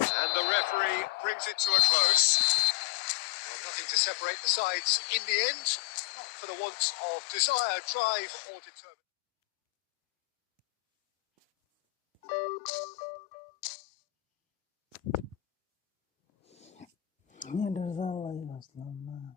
And the referee brings it to a close. Well, nothing to separate the sides in the end, not for the want of desire, drive or determination. Ini ada salah ya Mas Lama.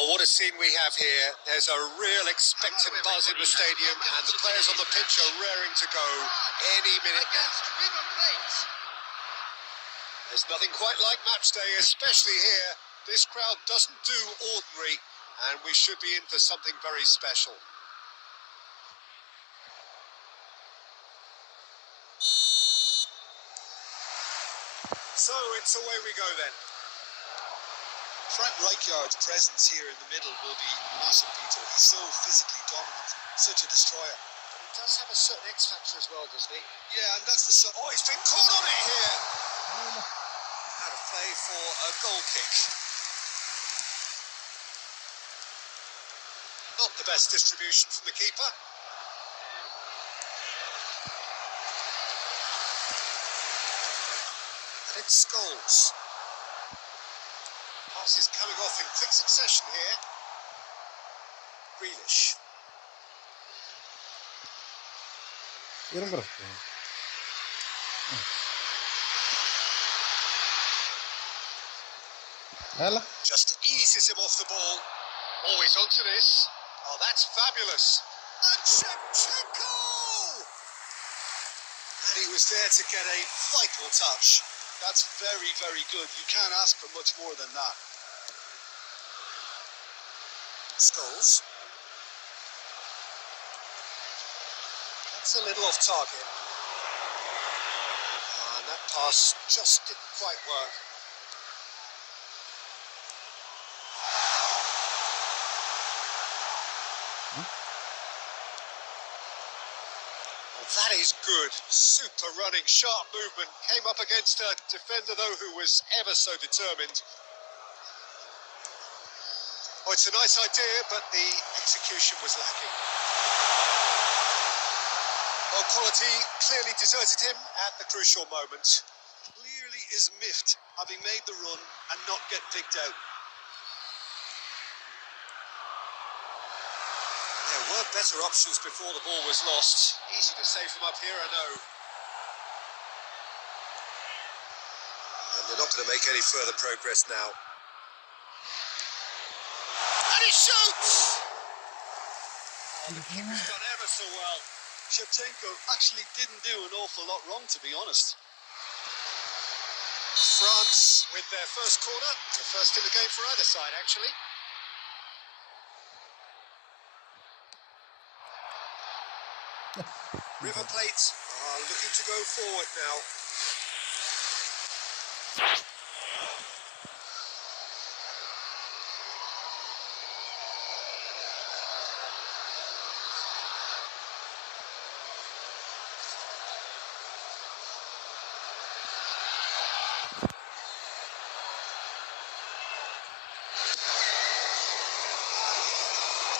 Well, what a scene we have here. There's a real expectant buzz in the stadium, and the players on the pitch are raring to go any minute now. There's nothing quite like match day, especially here This crowd doesn't do ordinary, and we should be in for something very special. So it's away we go then. Frank Rijkaard's presence here in the middle will be massive, Peter. He's so physically dominant, such a destroyer. But he does have a certain X factor as well, doesn't he? Yeah, and that's the... Oh, he's been caught on it here! Out of play for a goal kick. Not the best distribution from the keeper. And it's Scholes. Pass is coming off in quick succession here. Grealish. Just eases him off the ball. Always onto this. Oh, that's fabulous. And Shevchenko! And he was there to get a vital touch. That's very, very good. You can't ask for much more than that. Scholes. That's a little off target. And that pass just didn't quite work. That is good. Super running, sharp movement. Came up against a defender, though, who was ever so determined. Oh, it's a nice idea, but the execution was lacking. Well, quality clearly deserted him at the crucial moment. Clearly is miffed, having made the run and not get picked out. There were better options before the ball was lost. Easy to say from up here, I know. And they're not going to make any further progress now. And he shoots! Oh, the keeper's done ever so well. Shevchenko actually didn't do an awful lot wrong, to be honest. France with their first corner. The first in the game for either side, actually. River Plate are looking to go forward now.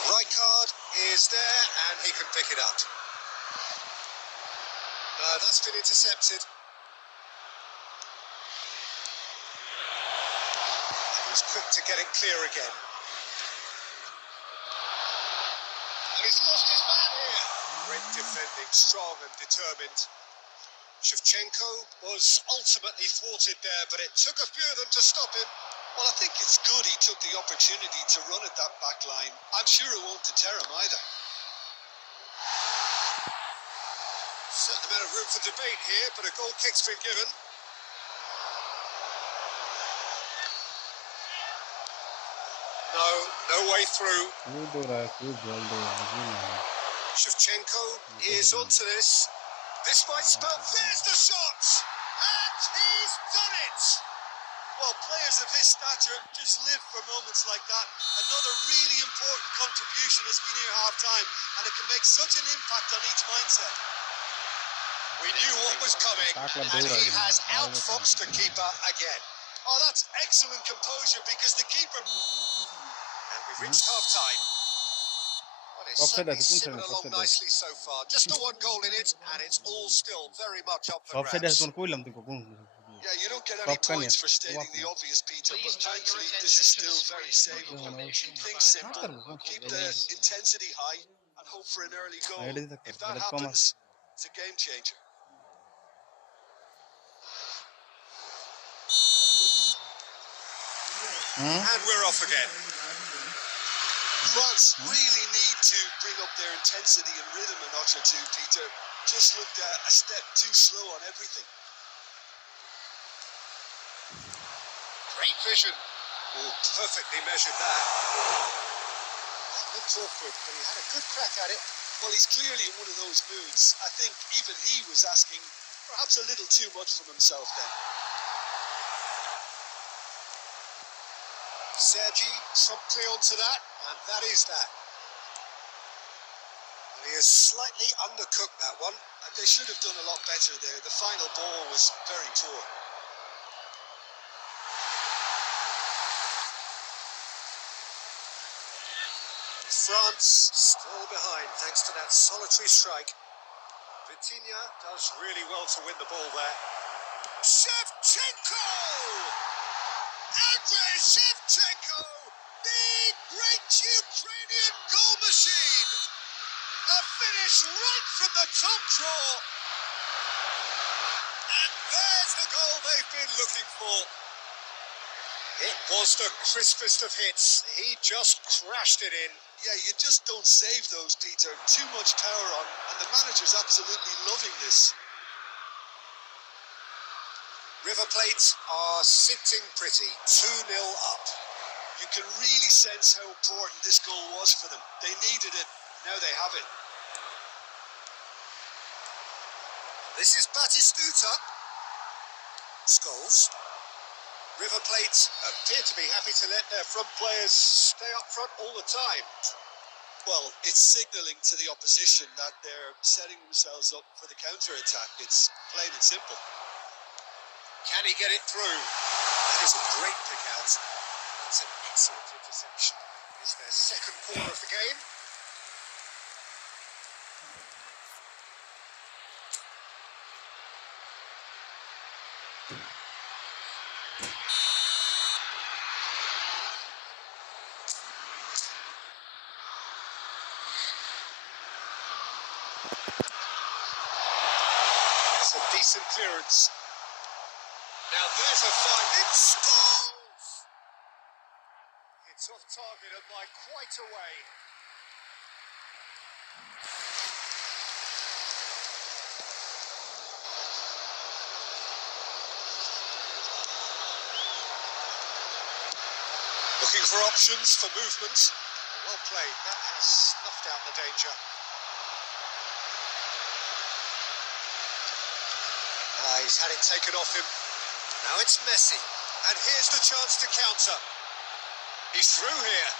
Rijkaard is there and he can pick it up. That's been intercepted. He's quick to get it clear again. And he's lost his man here. Great defending, strong and determined. Shevchenko was ultimately thwarted there, but it took a few of them to stop him. Well, I think it's good he took the opportunity to run at that back line. I'm sure it won't deter him either. Certain amount of room for debate here, but a goal kick's been given. No way through. Shevchenko is onto this. This might spell. There's the shot! And he's done it! Well, players of his stature just live for moments like that. Another really important contribution as we near half-time, and it can make such an impact on each mindset. We knew what was coming, and he has outfoxed the keeper again. Oh, that's excellent composure because the keeper... And we've reached half-time. Well, it's certainly simmered along nicely so far. Just the one goal in it, and it's all still very much up for grabs. Yeah, you don't get any points for stating the obvious, Peter, but thankfully this is still very savable. Keep things simple, keep the intensity high, and hope for an early goal. If that happens, it's a game changer. And we're off again. France really need to bring up their intensity and rhythm a notch or two, Peter. Just looked a step too slow on everything. Great vision. Oh, perfectly measured that. That looked awkward, but he had a good crack at it. Well, he's clearly in one of those moods. I think even he was asking perhaps a little too much from himself then. Sergi promptly onto that, and that is that. And he has slightly undercooked that one. And they should have done a lot better there. The final ball was very poor. France still behind thanks to that solitary strike. Vitinha does really well to win the ball there. Shevchenko! Andrei Shevchenko! The great Ukrainian goal machine! A finish right from the top draw! And there's the goal they've been looking for. It was the crispest of hits. He just crashed it in. Yeah, you just don't save those, Peter. Too much power on, and the manager's absolutely loving this. River Plate are sitting pretty, 2-0 up. You can really sense how important this goal was for them. They needed it. Now they have it. This is Batistuta. Scholes. River Plate appear to be happy to let their front players stay up front all the time. Well, it's signalling to the opposition that they're setting themselves up for the counter-attack. It's plain and simple. Can he get it through? That is a great pick out. That's an excellent interception. It's their second corner of the game. That's a decent clearance. Now there's a fight. It scores! It's off target and by quite a way. Looking for options for movement. Well played. That has snuffed out the danger. He's had it taken off him. Now it's Messi. And here's the chance to counter. He's through here.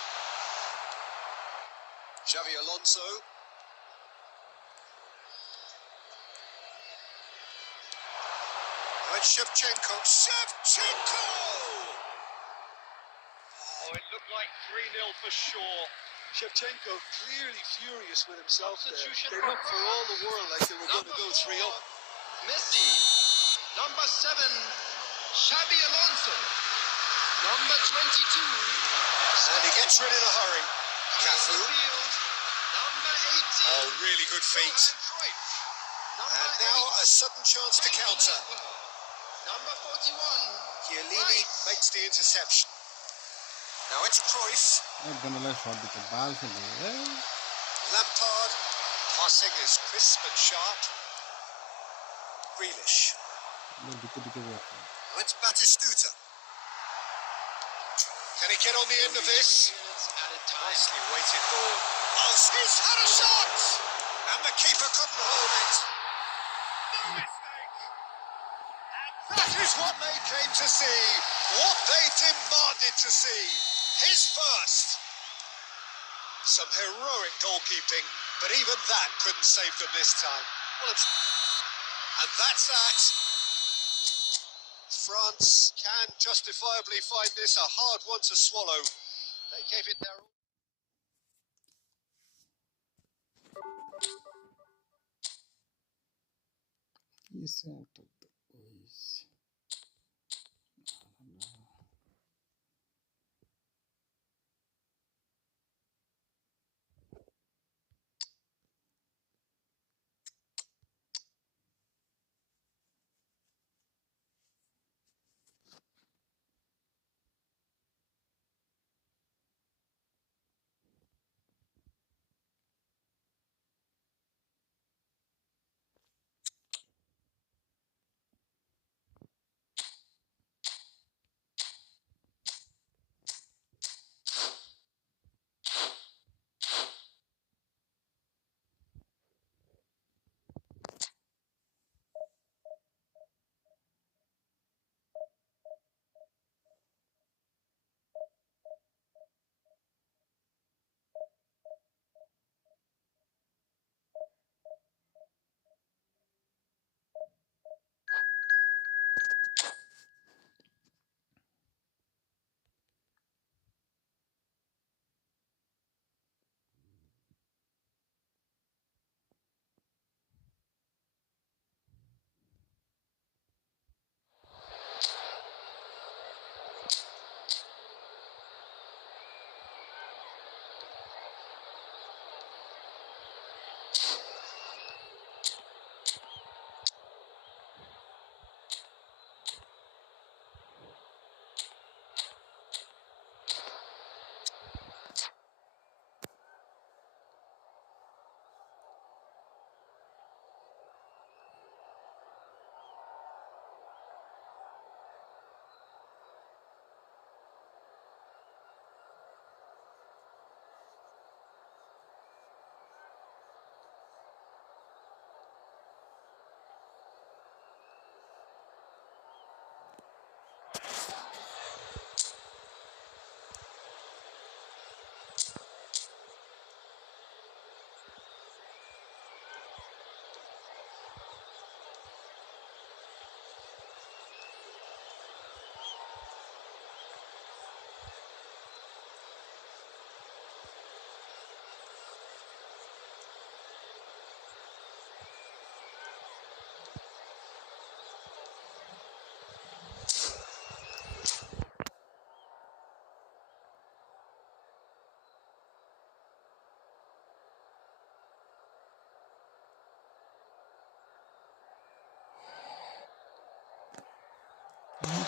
Xavi Alonso. Now it's Shevchenko. Shevchenko! Oh, it looked like 3-0 for sure. Shevchenko clearly furious with himself there. Substitution They for looked for all the world like they were going to go 3-0. Messi. Number 7, Xavi Alonso. Number 22. And he gets rid in a hurry. Cafu. Number 18. Oh, really good feet. And now a sudden chance to counter. Number 41. Chiellini makes the interception. Now it's Cruyff. একদমলা shot দিতে ball খেলে Lampard. Passing is crisp and sharp. Grealish. দিকে দিকে যাচ্ছে Now it's Batistuta. Can he get on the end of this? 3 minutes at a time. Nicely weighted ball. Oh, he's had a shot! And the keeper couldn't hold it. No mistake. And that is what they came to see. What they demanded to see. His first. Some heroic goalkeeping, but even that couldn't save them this time. Well, and that's that. France can justifiably find this a hard one to swallow. They gave it their all. কি সেটা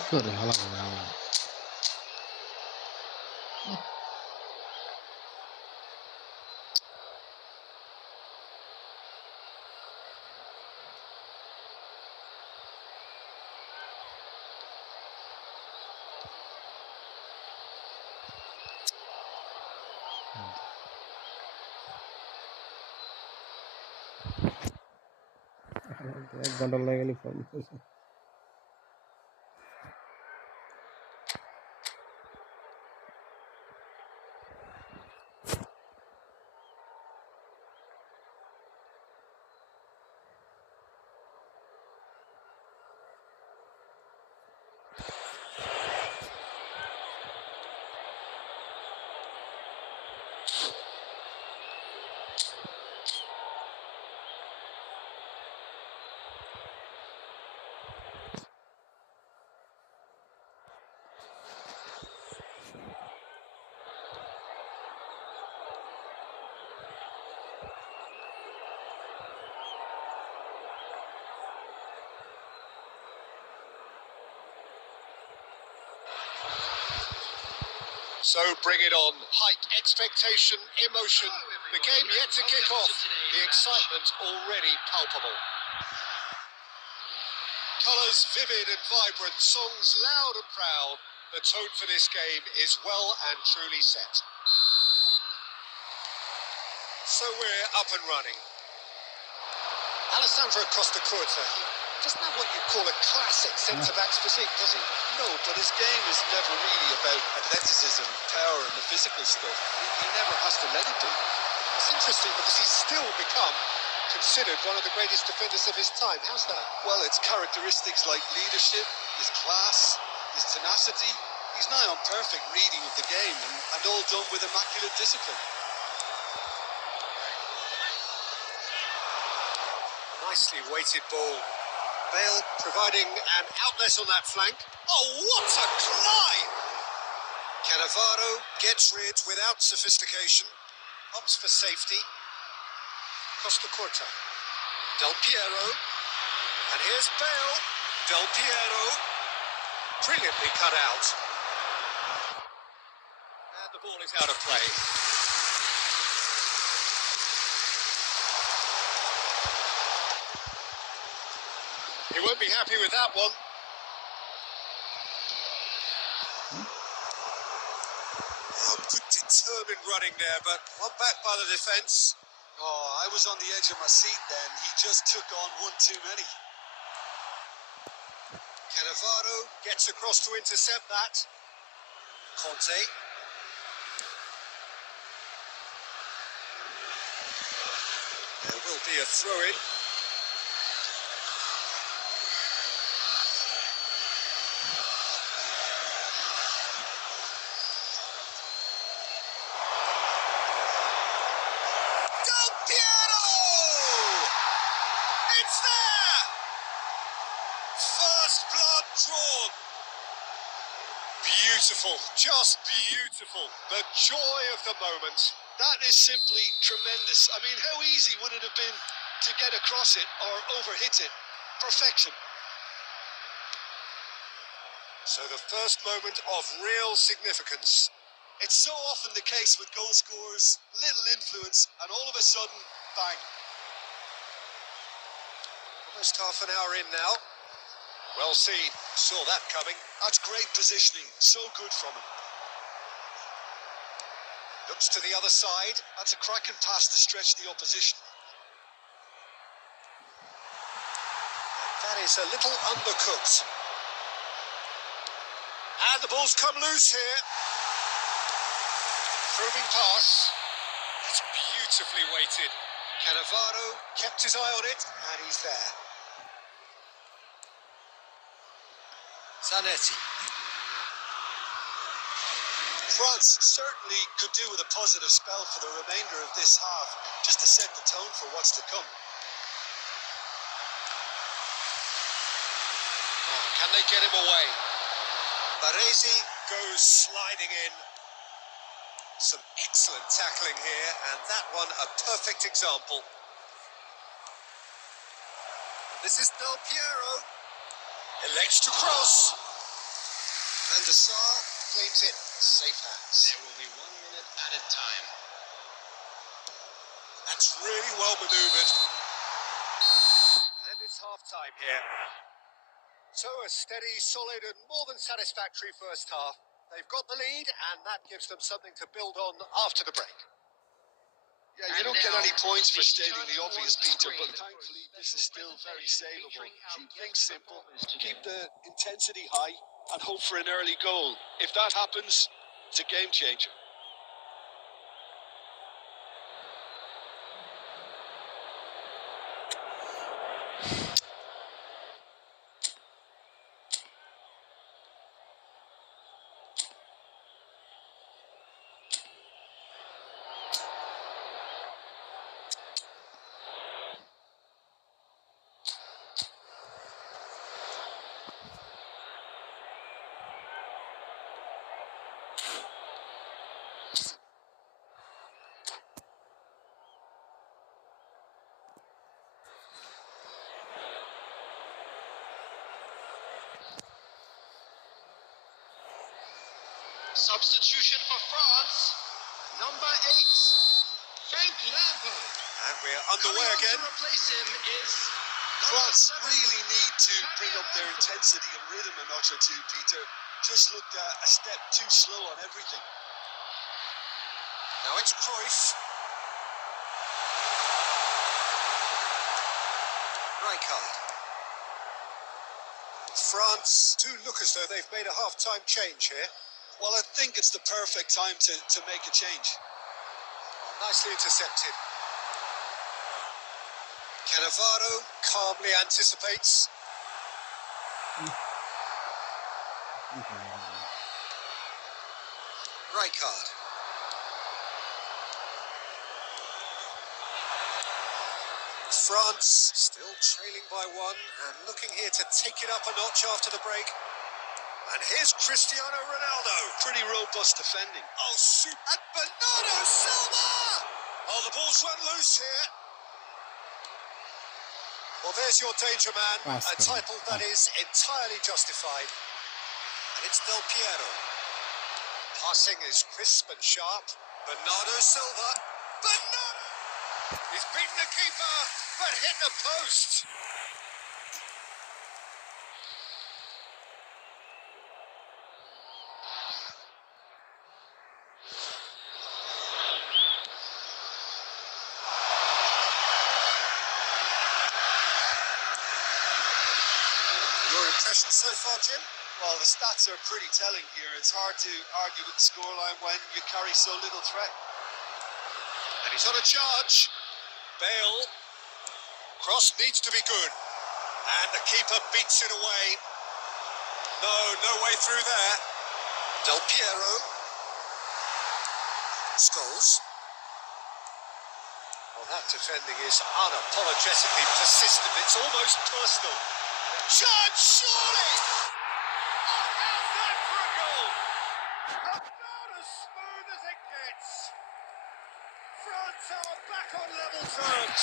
Sorry, halah. एक घंटा लगेगा phone पे से So bring it on. Hype, expectation, emotion. The game yet to kick off. The excitement already palpable. Colours vivid and vibrant, songs loud and proud. The tone for this game is well and truly set. So we're up and running. Alessandro Costa Curta, he doesn't have what you call a classic centre-back's physique, does he? No, but his game is never really about athleticism, power and the physical stuff. He never has to let it be. It's interesting because he's still become considered one of the greatest defenders of his time. How's that? Well, it's characteristics like leadership, his class, his tenacity. He's nigh on perfect reading of the game and all done with immaculate discipline. Nicely weighted ball. Bale providing an outlet on that flank. Oh, what a climb! Cannavaro gets rid without sophistication. Opts for safety. Costa Curta. Del Piero. And here's Bale. Del Piero. Brilliantly cut out. And the ball is out of play. He won't be happy with that one. Oh, good determined running there, but one back by the defence. Oh, I was on the edge of my seat then. He just took on one too many. Cannavaro gets across to intercept that. Conte. There will be a throw-in. Del Piero! It's there! First blood drawn. Beautiful, just beautiful. The joy of the moment. That is simply tremendous. I mean, how easy would it have been to get across it or overhit it? Perfection. So the first moment of real significance. It's so often the case with goal scorers, little influence, and all of a sudden, bang. Almost half an hour in now. Well seen, saw that coming. That's great positioning, so good from him. Looks to the other side. That's a cracking pass to stretch the opposition. And that is a little undercooked. And the ball's come loose here. Probing pass. It's beautifully weighted. Cannavaro kept his eye on it, and he's there. Zanetti. France certainly could do with a positive spell for the remainder of this half, just to set the tone for what's to come. Oh, can they get him away? Baresi goes sliding in. Some excellent tackling here, and that one a perfect example. This is Del Piero. Elects to cross. And the Saar claims it safe hands. There will be 1 minute added time. That's really well manoeuvred. And it's half-time here. So a steady, solid and more than satisfactory first half. They've got the lead and that gives them something to build on after the break. Yeah, you don't get any points for stating the obvious, Peter, but thankfully this is still very savable. Keep things simple, keep the intensity high, and hope for an early goal. If that happens, it's a game changer. Substitution for France, number 8, Frank Lampard. And we're underway Coming on again. to replace him is France really need to bring up their intensity and rhythm a notch or two, Peter. Just looked a step too slow on everything. Now it's Cruyff. Rijkaard. France do look as though they've made a half-time change here. Well, I think it's the perfect time to make a change. Oh, nicely intercepted. Cannavaro calmly anticipates. Rijkaard. France still trailing by one and looking here to take it up a notch after the break. And here's Cristiano Ronaldo. Pretty robust defending. Oh, shoot. And Bernardo Silva! Oh, the ball's run loose here. Well, there's your danger man. A title that is entirely justified. And it's Del Piero. Passing is crisp and sharp. Bernardo Silva. Bernardo! He's beaten the keeper, but hit the post. Your impression so far, Jim? Well, the stats are pretty telling here. It's hard to argue with the scoreline when you carry so little threat. And he's on a charge. Bale. Cross needs to be good. And the keeper beats it away. No way through there. Del Piero. Scholes. Well, that defending is unapologetically persistent. It's almost personal. Chance, surely! Oh, how's that for a goal? About as smooth as it gets. France are back on level terms.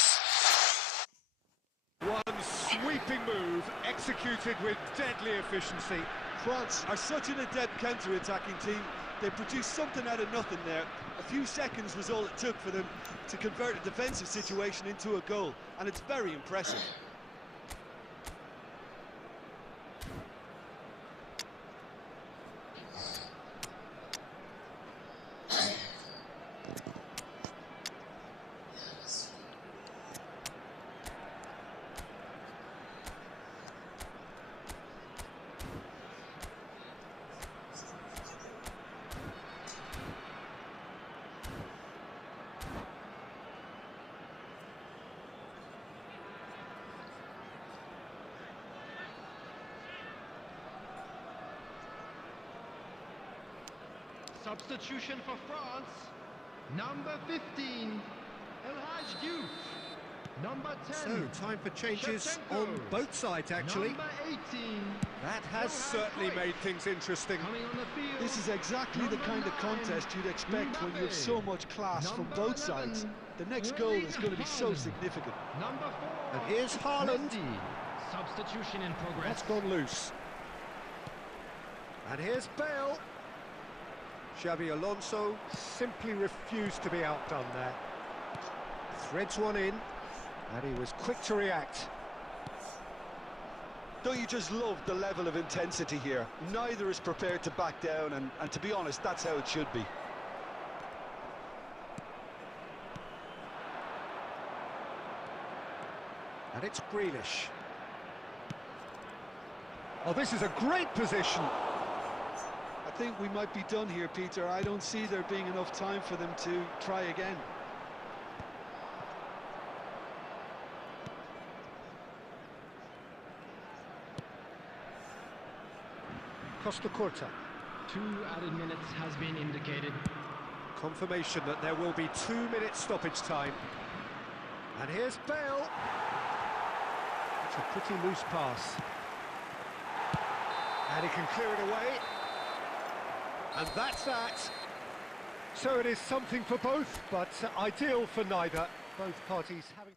One sweeping move executed with deadly efficiency. France are such an adept counter-attacking team. They produced something out of nothing there. A few seconds was all it took for them to convert a defensive situation into a goal, and it's very impressive. Substitution for France, number 15, El Hadj Diouf. Number 10. So, time for changes on both sides, actually. Number 18. That has certainly made things interesting. Coming on the field. This is exactly the kind of contest you'd expect when you have so much class from both sides. The next goal is going to be so significant. Number 4. And here's Haaland. Substitution in progress. That's gone loose. And here's Bale. Xabi Alonso simply refused to be outdone there. Threads one in, and he was quick to react. Don't you just love the level of intensity here? Neither is prepared to back down, and to be honest, that's how it should be. And it's Grealish. Oh, this is a great position. I think we might be done here, Peter. I don't see there being enough time for them to try again. Costa Curta. 2 added minutes has been indicated. Confirmation that there will be 2 minutes stoppage time. And here's Bale. It's a pretty loose pass. And he can clear it away. And that's that. So it is something for both, but ideal for neither. Both parties having...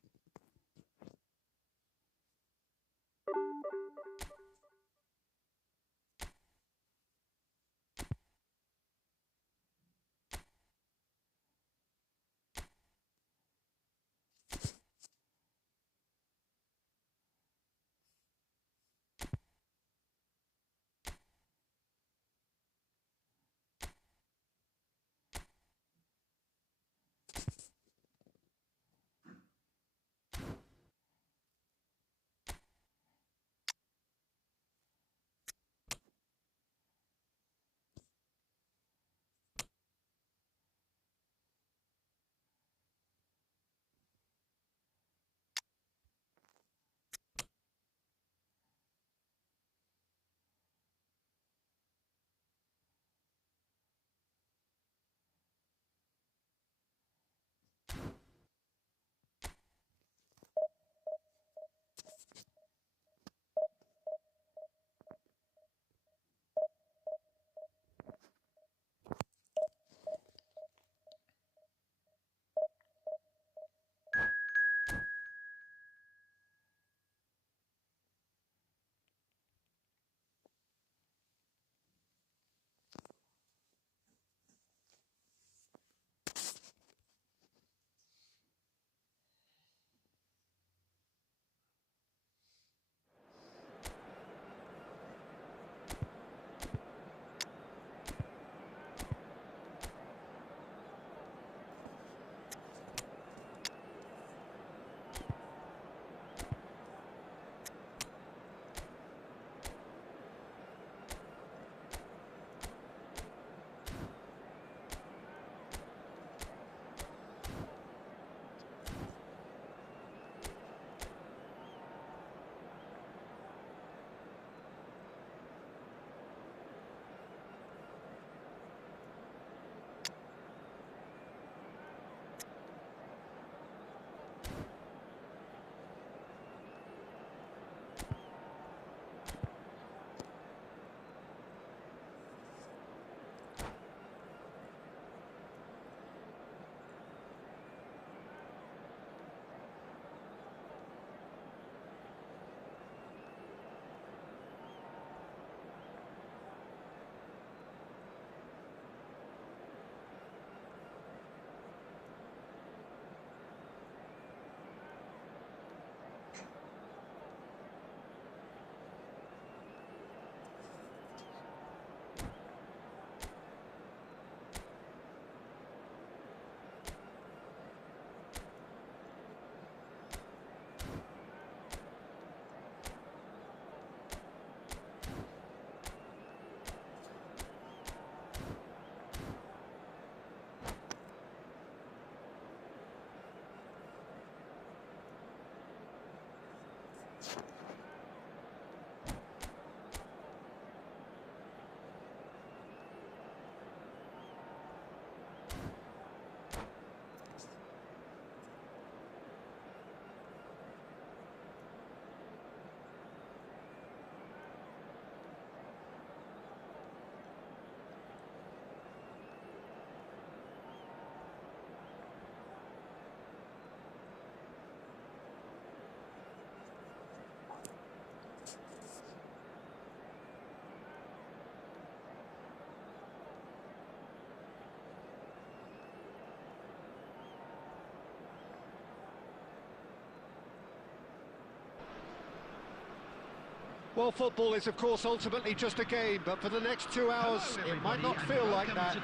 Well, football is, of course, ultimately just a game, but for the next 2 hours, it might not feel like that.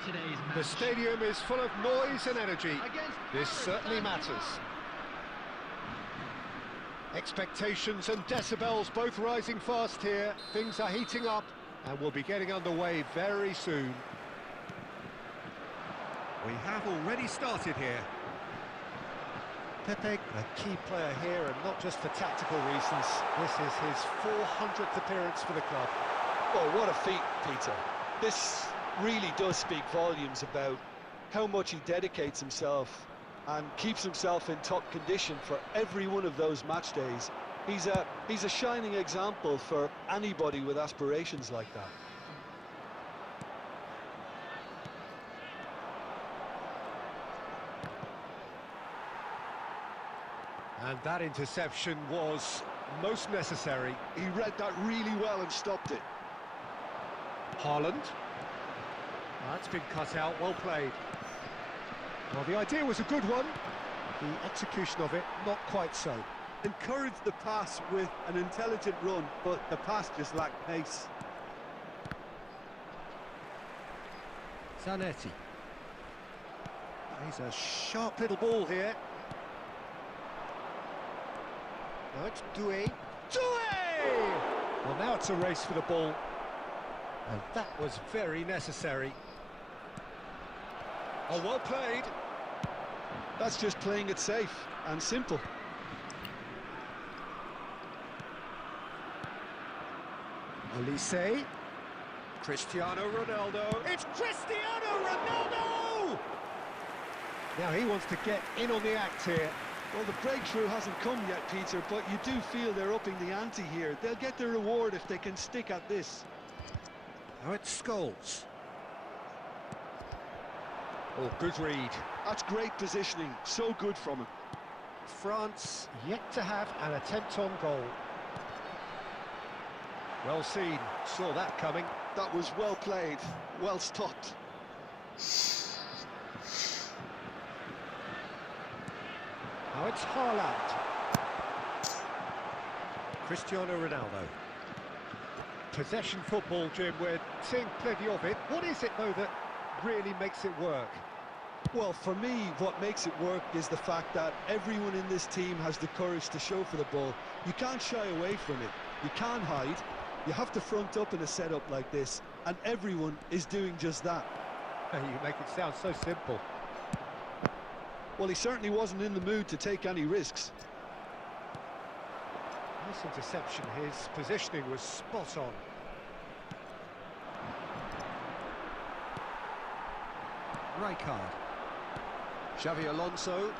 The stadium is full of noise and energy. This certainly matters. Expectations and decibels both rising fast here. Things are heating up, and we'll be getting underway very soon. We have already started here. Pepe, a key player here, and not just for tactical reasons. This is his 400th appearance for the club. Oh, what a feat, Peter. This really does speak volumes about how much he dedicates himself and keeps himself in top condition for every one of those match days. He's a shining example for anybody with aspirations like that. And that interception was most necessary. He read that really well and stopped it. Haaland. That's been cut out, well played. Well, the idea was a good one. The execution of it, not quite so. Encouraged the pass with an intelligent run, but the pass just lacked pace. Zanetti. He's a sharp little ball here. Now it's Doué. Doué! Well, now it's a race for the ball. And that was very necessary. Oh, well played. That's just playing it safe and simple. Olise. Cristiano Ronaldo. It's Cristiano Ronaldo! Now he wants to get in on the act here. Well, the breakthrough hasn't come yet, Peter, but you do feel they're upping the ante here. They'll get their reward if they can stick at this. Now it's Scholes. Oh, good read. That's great positioning, so good from him. France yet to have an attempt on goal. Well seen, saw that coming. That was well played, well stopped. Now it's Haaland. Cristiano Ronaldo. Possession football, Jim, we're seeing plenty of it. What is it, though, that really makes it work? Well, for me, what makes it work is the fact that everyone in this team has the courage to show for the ball. You can't shy away from it. You can't hide. You have to front up in a setup like this, and everyone is doing just that. You make it sound so simple. Well, he certainly wasn't in the mood to take any risks. Nice interception, his positioning was spot on. Rijkaard. Xavi Alonso.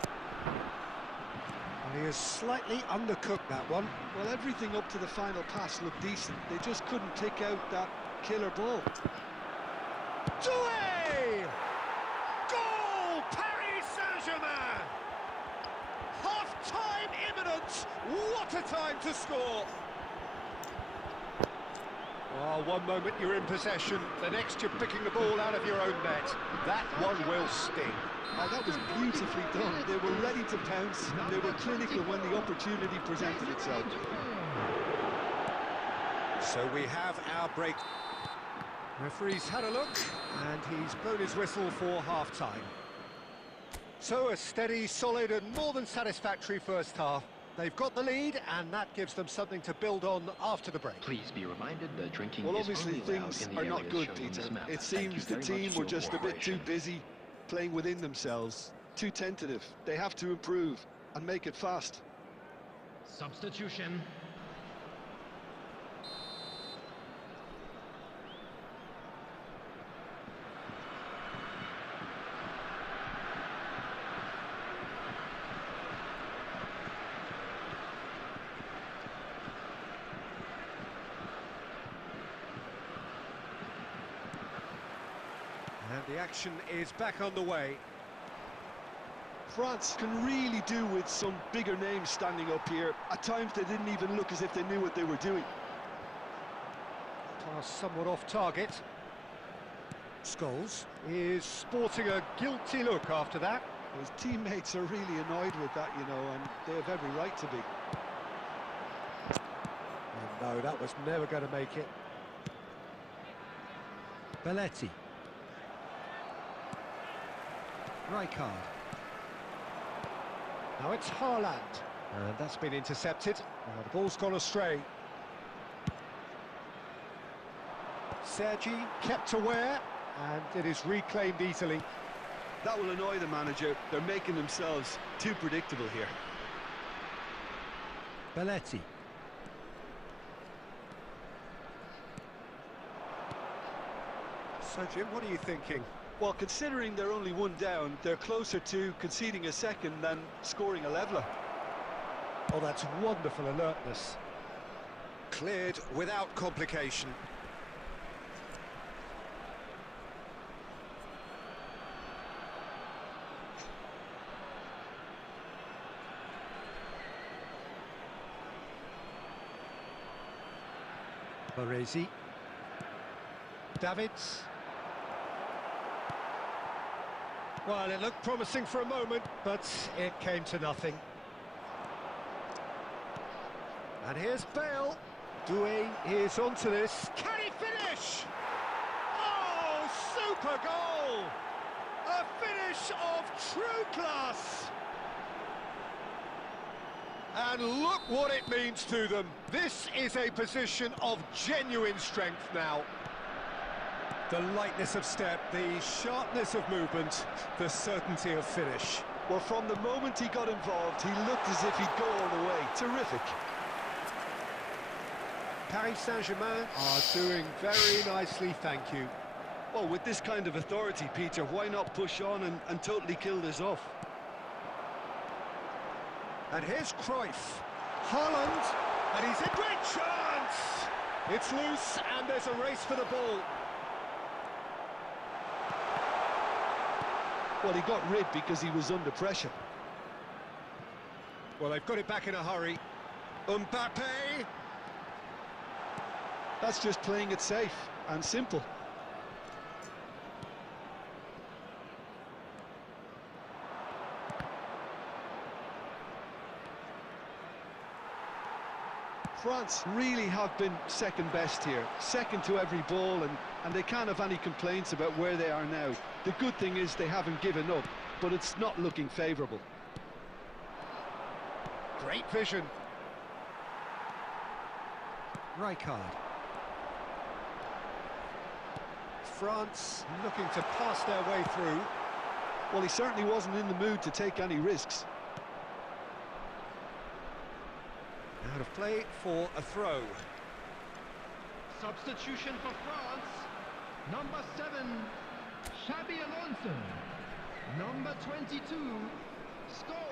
And he has slightly undercooked that one. Well, everything up to the final pass looked decent. They just couldn't pick out that killer ball. Doué! Goal! Paris Saint-Germain! Half-time imminent! What a time to score! Well, one moment you're in possession, the next you're picking the ball out of your own net. That one will sting. Oh, that was beautifully done. They were ready to pounce, and they were clinical when the opportunity presented itself. So we have our break. Referee's had a look, and he's blown his whistle for half-time. So a steady, solid and more than satisfactory first half. They've got the lead, and that gives them something to build on after the break. Please be reminded that drinking well, is obviously only allowed things in the are not areas good, shown on Peter. this map. It Thank seems you the very team much for were your just a bit too cooperation. busy, playing within themselves, too tentative. They have to improve and make it fast. Substitution. And the action is back on the way. France can really do with some bigger names standing up here. At times they didn't even look as if they knew what they were doing. Pass somewhat off target. Scholes is sporting a guilty look after that. His teammates are really annoyed with that, you know, and they have every right to be. And No, that was never going to make it. Belletti. Rijkaard. Now it's Haaland. And that's been intercepted. Now the ball's gone astray. Sergi kept aware, and it is reclaimed easily. That will annoy the manager. They're making themselves too predictable here. Belletti. So, Jim, what are you thinking? Well, considering they're only one down, they're closer to conceding a second than scoring a leveller. Oh, that's wonderful alertness. Cleared without complication. Baresi. Davids. Well, it looked promising for a moment, but it came to nothing. And here's Bale. Doué is onto this. Can he finish? Oh, super goal! A finish of true class! And look what it means to them. This is a position of genuine strength now. The lightness of step, the sharpness of movement, the certainty of finish. Well, from the moment he got involved, he looked as if he'd go all the way. Terrific. Paris Saint-Germain are doing very nicely, thank you. Well, with this kind of authority, Peter, why not push on and totally kill this off? And here's Cruyff. Haaland, and he's in great chance! It's loose, and there's a race for the ball. Well, he got rid because he was under pressure. Well, they've got it back in a hurry. Mbappe! That's just playing it safe and simple. France really have been second best here, second to every ball, and they can't have any complaints about where they are now. The good thing is they haven't given up, but it's not looking favourable. Great vision. Rijkaard. France looking to pass their way through. Well, he certainly wasn't in the mood to take any risks. Out of play for a throw. Substitution for France. Number 7, Xabi Alonso. Number 22, scores.